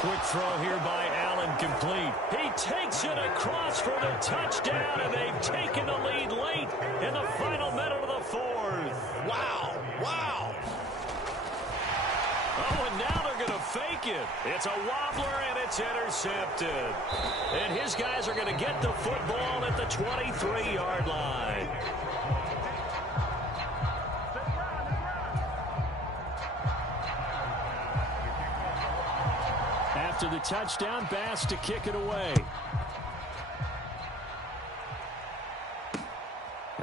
Quick throw here by Allen, complete. He takes it across for the touchdown, and they've taken the lead late in the final minute of the fourth. Wow, wow. Oh, and now they're going to fake it. It's a wobbler, and it's intercepted. And his guys are going to get the football at the 23-yard line. After the touchdown, Bass to kick it away.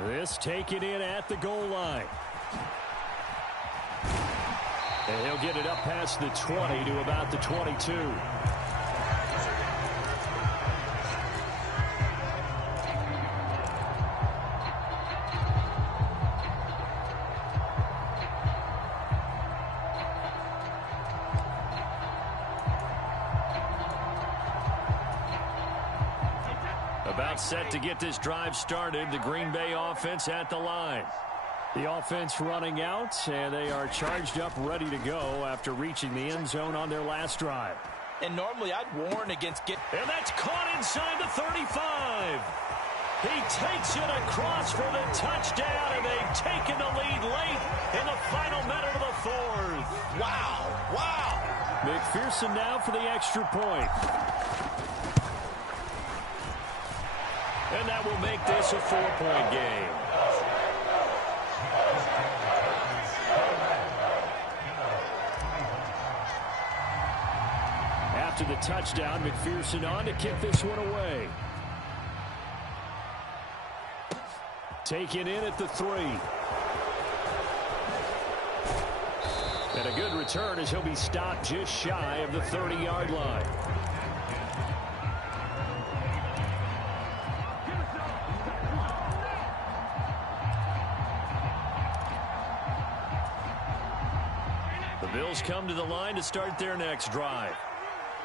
This taken in at the goal line. And he'll get it up past the 20 to about the 22. About set to get this drive started. The Green Bay offense at the line. The offense running out, and they are charged up, ready to go after reaching the end zone on their last drive. And normally I'd warn against And that's caught inside the 35. He takes it across for the touchdown, and they've taken the lead late in the final minute of the fourth. Wow, wow. McPherson now for the extra point. And that will make this a 4-point game. After the touchdown, McPherson on to kick this one away. Taken in at the 3. And a good return as he'll be stopped just shy of the 30-yard line. The Bills come to the line to start their next drive.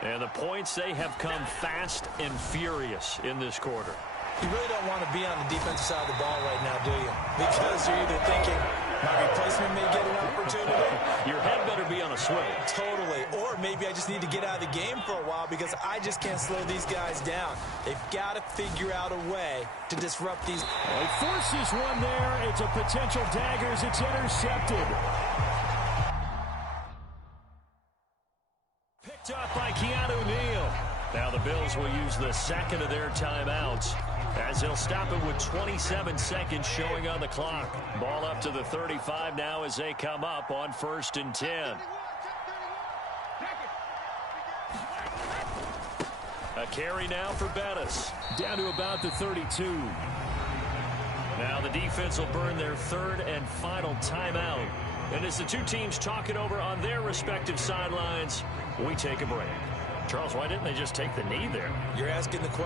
And the points, they have come fast and furious in this quarter. You really don't want to be on the defensive side of the ball right now, do you? Because you're either thinking, my replacement may get an opportunity. Your head better be on a swivel. Totally. Or maybe I just need to get out of the game for a while because I just can't slow these guys down. They've got to figure out a way to disrupt these. Well, he forces one there. It's a potential dagger as it's intercepted. Picked up by Keanu Neal. Now the Bills will use the second of their timeouts as they'll stop it with 27 seconds showing on the clock. Ball up to the 35 now as they come up on 1st and 10. A carry now for Bettis. Down to about the 32. Now the defense will burn their 3rd and final timeout. And as the two teams talk it over on their respective sidelines, we take a break. Charles, why didn't they just take the knee there? You're asking the question.